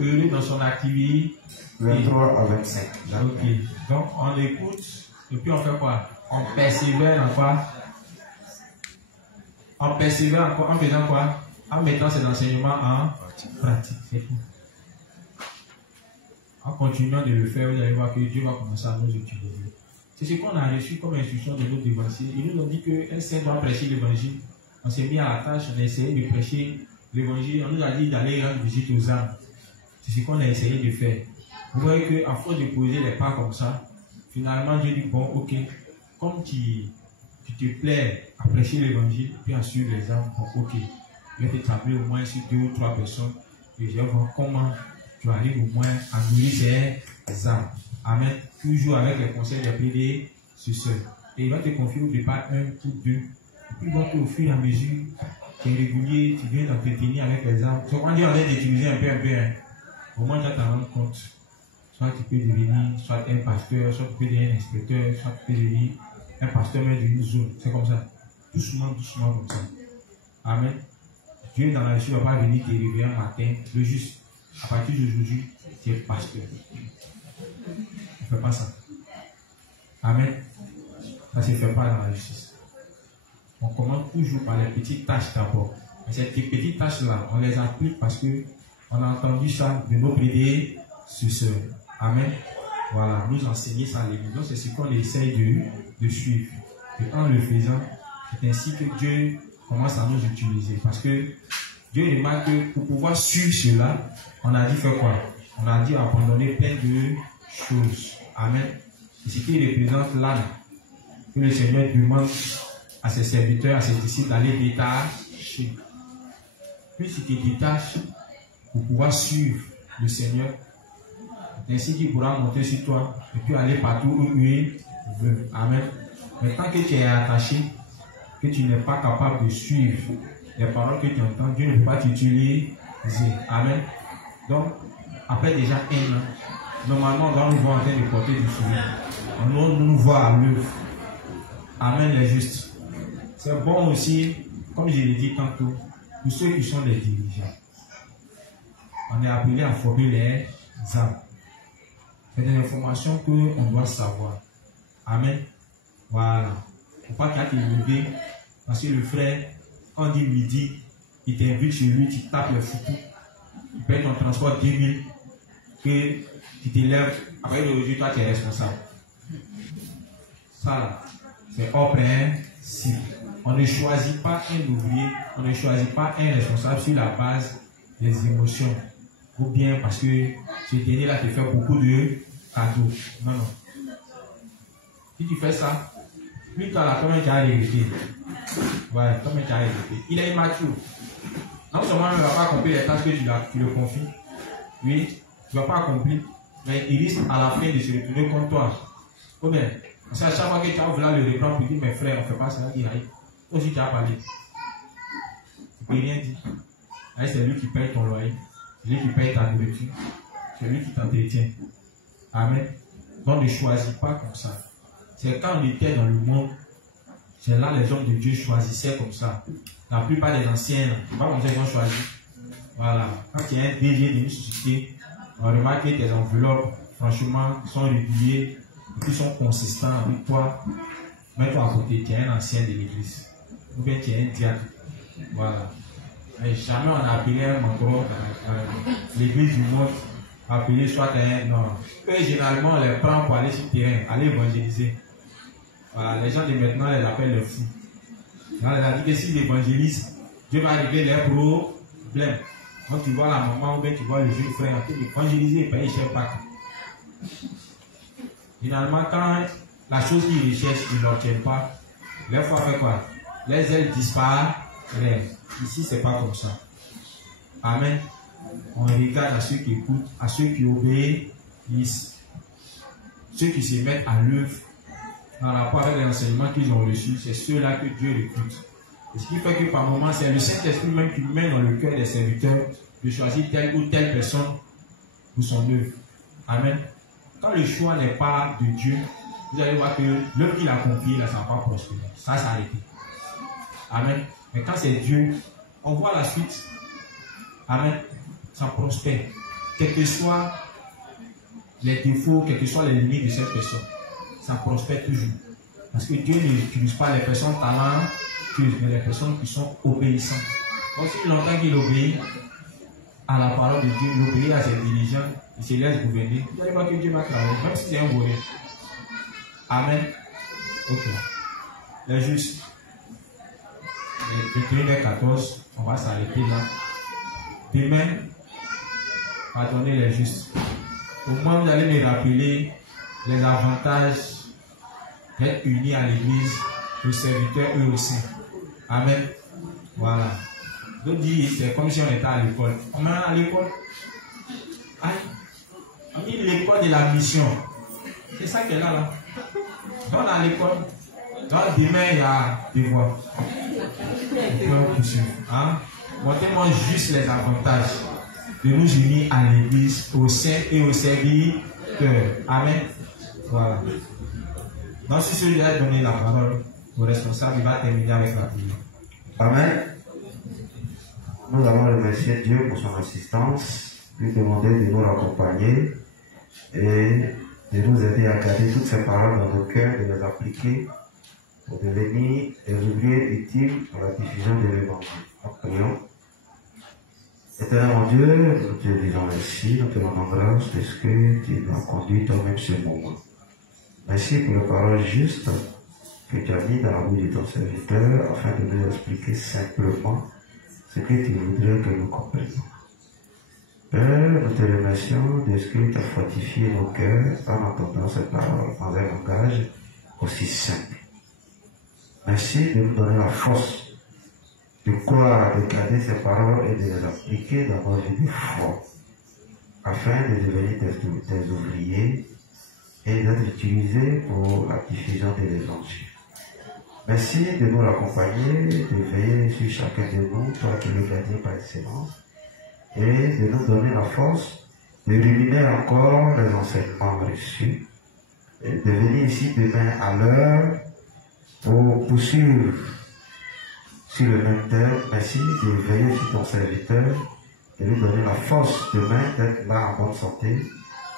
Heureux dans son activité. 23 à 25. Ok. Donc, on écoute, et puis on fait quoi? On persévère en quoi? On persévère en quoi? En faisant quoi? En mettant ces enseignements en pratique. C'est tout. En continuant de le faire, vous allez voir que Dieu va commencer à nous utiliser. C'est ce qu'on a reçu comme instruction de notre évangile. Il nous a dit qu'un saint doit prêcher l'évangile. On s'est mis à la tâche, on a essayé de prêcher l'évangile. On nous a dit d'aller rendre visite aux âmes. C'est ce qu'on a essayé de faire. Vous voyez qu'à force de poser les pas comme ça, finalement Dieu dit, bon, ok, comme tu te plais à prêcher l'évangile, puis à suivre les âmes, bon, ok, je vais t'établir au moins sur 2 ou 3 personnes, et je vais voir comment tu arrives au moins à nourrir ces âmes. Amen. Toujours avec les conseils des prédécesseurs. Et il va te confier au départ 1 ou 2. Et puis il va te, au fur et à mesure, tu es régulier, tu viens t'entretenir avec les âmes. Donc on dit on vient d'utiliser un peu, hein. Au moins tu vas t'en rendre compte. Soit tu peux devenir soit un pasteur, soit tu peux devenir un inspecteur, soit tu peux devenir un pasteur même d'une zone. C'est comme ça. Doucement, doucement comme ça. Amen. Dieu dans la vie ne va pas venir te réveiller un matin. Le juste, à partir d'aujourd'hui, tu es pasteur. Ne fais pas ça. Amen. Ça ne se fait pas dans la justice. On commence toujours par les petites tâches d'abord. Et ces petites tâches-là, on les applique parce qu'on a entendu ça de nos prédécesseurs. Amen. Voilà, nous enseigner ça à l'église. Donc c'est ce qu'on essaye de suivre. Et en le faisant, c'est ainsi que Dieu commence à nous utiliser. Parce que Dieu remarque que pour pouvoir suivre cela, on a dit faire quoi? On a dit abandonner plein de choses. Amen. C'est ce qui représente l'âme que le Seigneur demande à ses serviteurs, à ses disciples d'aller détacher. Puis tu te détaches pour pouvoir suivre le Seigneur. C'est ainsi qu'il pourra monter sur toi et puis aller partout où il veut. Amen. Mais tant que tu es attaché, que tu n'es pas capable de suivre les paroles que tu entends, Dieu ne peut pas t'utiliser. Amen. Donc, après déjà 1 an, normalement, on doit nous voir en train de porter du souvenir. On doit nous voir à l'œuvre. Amen, les justes. C'est bon aussi, comme je l'ai dit tantôt, pour ceux qui sont les dirigeants. On est appelé à former les âmes. C'est des informations qu'on doit savoir. Amen. Voilà. Il ne faut pas qu'il y ait te lever. Parce que le frère, quand on dit midi, il t'invite chez lui, tu tapes le foutu. Il paye ton transport 10 000. Que tu t'élèves. Après aujourd'hui, toi, tu es responsable. Ça là, c'est hors principe. On ne choisit pas un ouvrier, on ne choisit pas un responsable sur la base des émotions. Ou bien parce que ce dernier là te fait beaucoup de cadeaux. Non, non. Si tu fais ça, lui, tu as la comment tu as regretté. Ouais, comment tu as regretté. Il est immature. Non seulement il ne va pas accomplir les tâches que tu le confies, oui, tu ne vas pas accomplir, mais il risque à la fin de se retourner contre toi. Ou bien, parce qu'à chaque fois que tu as voulu le reprendre pour dire, mes frères, on ne fait pas ça, il arrive. Aussi, tu as parlé. Tu ne peux rien dire. C'est lui qui paye ton loyer. C'est lui qui paye ta nourriture. C'est lui qui t'entretient. Amen. Donc ne choisis pas comme ça. C'est quand on était dans le monde, c'est là les hommes de Dieu choisissaient comme ça. La plupart des anciens, c'est pas comme ça qu'ils ont choisi. Voilà. Quand il y a un DG d'une société, on remarque que tes enveloppes, franchement, sont réguliers, qui sont consistants avec toi. mets-toi à côté, tu es un ancien de l'église. Ou bien tu es un diacre. Voilà. Mais jamais on a appelé un membre dans l'église du monde, appelé soit un. Non. Eux, généralement, on les prend pour aller sur le terrain, aller évangéliser. Voilà. Les gens de maintenant, les appellent les fous. On les a dit que s'ils évangélisent, Dieu va régler leurs problèmes. Donc tu vois la maman ou bien tu vois le jeune frère, évangéliser et payer cher Pâques. Finalement, quand la chose qu'ils recherchent, ils ne l'obtiennent pas, leur foi fait quoi? Les ailes disparaissent. Ici, c'est pas comme ça. Amen. On regarde à ceux qui écoutent, à ceux qui obéissent, ceux qui se mettent à l'œuvre en rapport avec les enseignements qu'ils ont reçus. C'est ceux-là que Dieu recrute. Et ce qui fait que par moment, c'est le Saint-Esprit même qui met dans le cœur des serviteurs de choisir telle ou telle personne pour son œuvre. Amen. Quand le choix n'est pas de Dieu, vous allez voir que l'œuvre qu'il a confiée, là, ça ne va pas prospérer. Ça s'arrête. Amen. Mais quand c'est Dieu, on voit la suite. Amen. Ça prospère. Quels que soient les défauts, quelles que soient les limites de cette personne, ça prospère toujours. Parce que Dieu n'utilise pas les personnes talentueuses, mais les personnes qui sont obéissantes. Aussi longtemps qu'il obéit à la parole de Dieu, il obéit à ses dirigeants, il se laisse gouverner. Vous allez voir que Dieu va travailler, même si c'est un volé. Amen. Ok. Les justes. 21h14, on va s'arrêter là. Demain, pardonnez les justes. Au moins, vous allez me rappeler les avantages d'être unis à l'église, aux serviteurs eux aussi. Amen. Voilà. D'autres disent, c'est comme si on était à l'école. On est à l'école. On dit l'école de la mission. C'est ça qui est là. Donc, on est à l'école. Donc, demain, il y a des voix. Hein? Montrez-moi juste les avantages de nous unir à l'église, au sein et au serviteur. Amen. Voilà. Donc, si celui-là a donné la parole au responsable, il va terminer avec la prière. Amen. Nous allons remercier Dieu pour son assistance, lui demander de nous accompagner et de nous aider à garder toutes ces paroles dans nos cœurs, de les appliquer pour devenir des ouvriers utiles à la diffusion de l'évangile. Nous prions. Éternel Dieu, nous te disons merci, nous te rendons grâce de ce que tu nous as conduit toi-même ce moment. Merci pour les paroles justes que tu as mis dans la bouche de ton serviteur afin de nous expliquer simplement ce que tu voudrais que nous comprenions. Père, nous te remercions de ce que tu as fortifié nos cœurs en entendant ces paroles dans un langage aussi simple. Merci de nous donner la force de croire, de garder ces paroles et de les appliquer dans nos vies de foi, afin de devenir des ouvriers et d'être utilisés pour la diffusion de l'évangile. Merci de nous accompagner, de veiller sur chacun de nous, toi qui es le gardien par excellence, et de nous donner la force de ruminer encore les enseignements reçus, et de venir ici demain à l'heure pour poursuivre sur le même thème. Merci de veiller sur ton serviteur et lui donner la force demain d'être là en bonne santé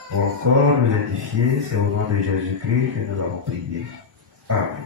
pour encore nous édifier. C'est au nom de Jésus-Christ que nous avons prié. Amen.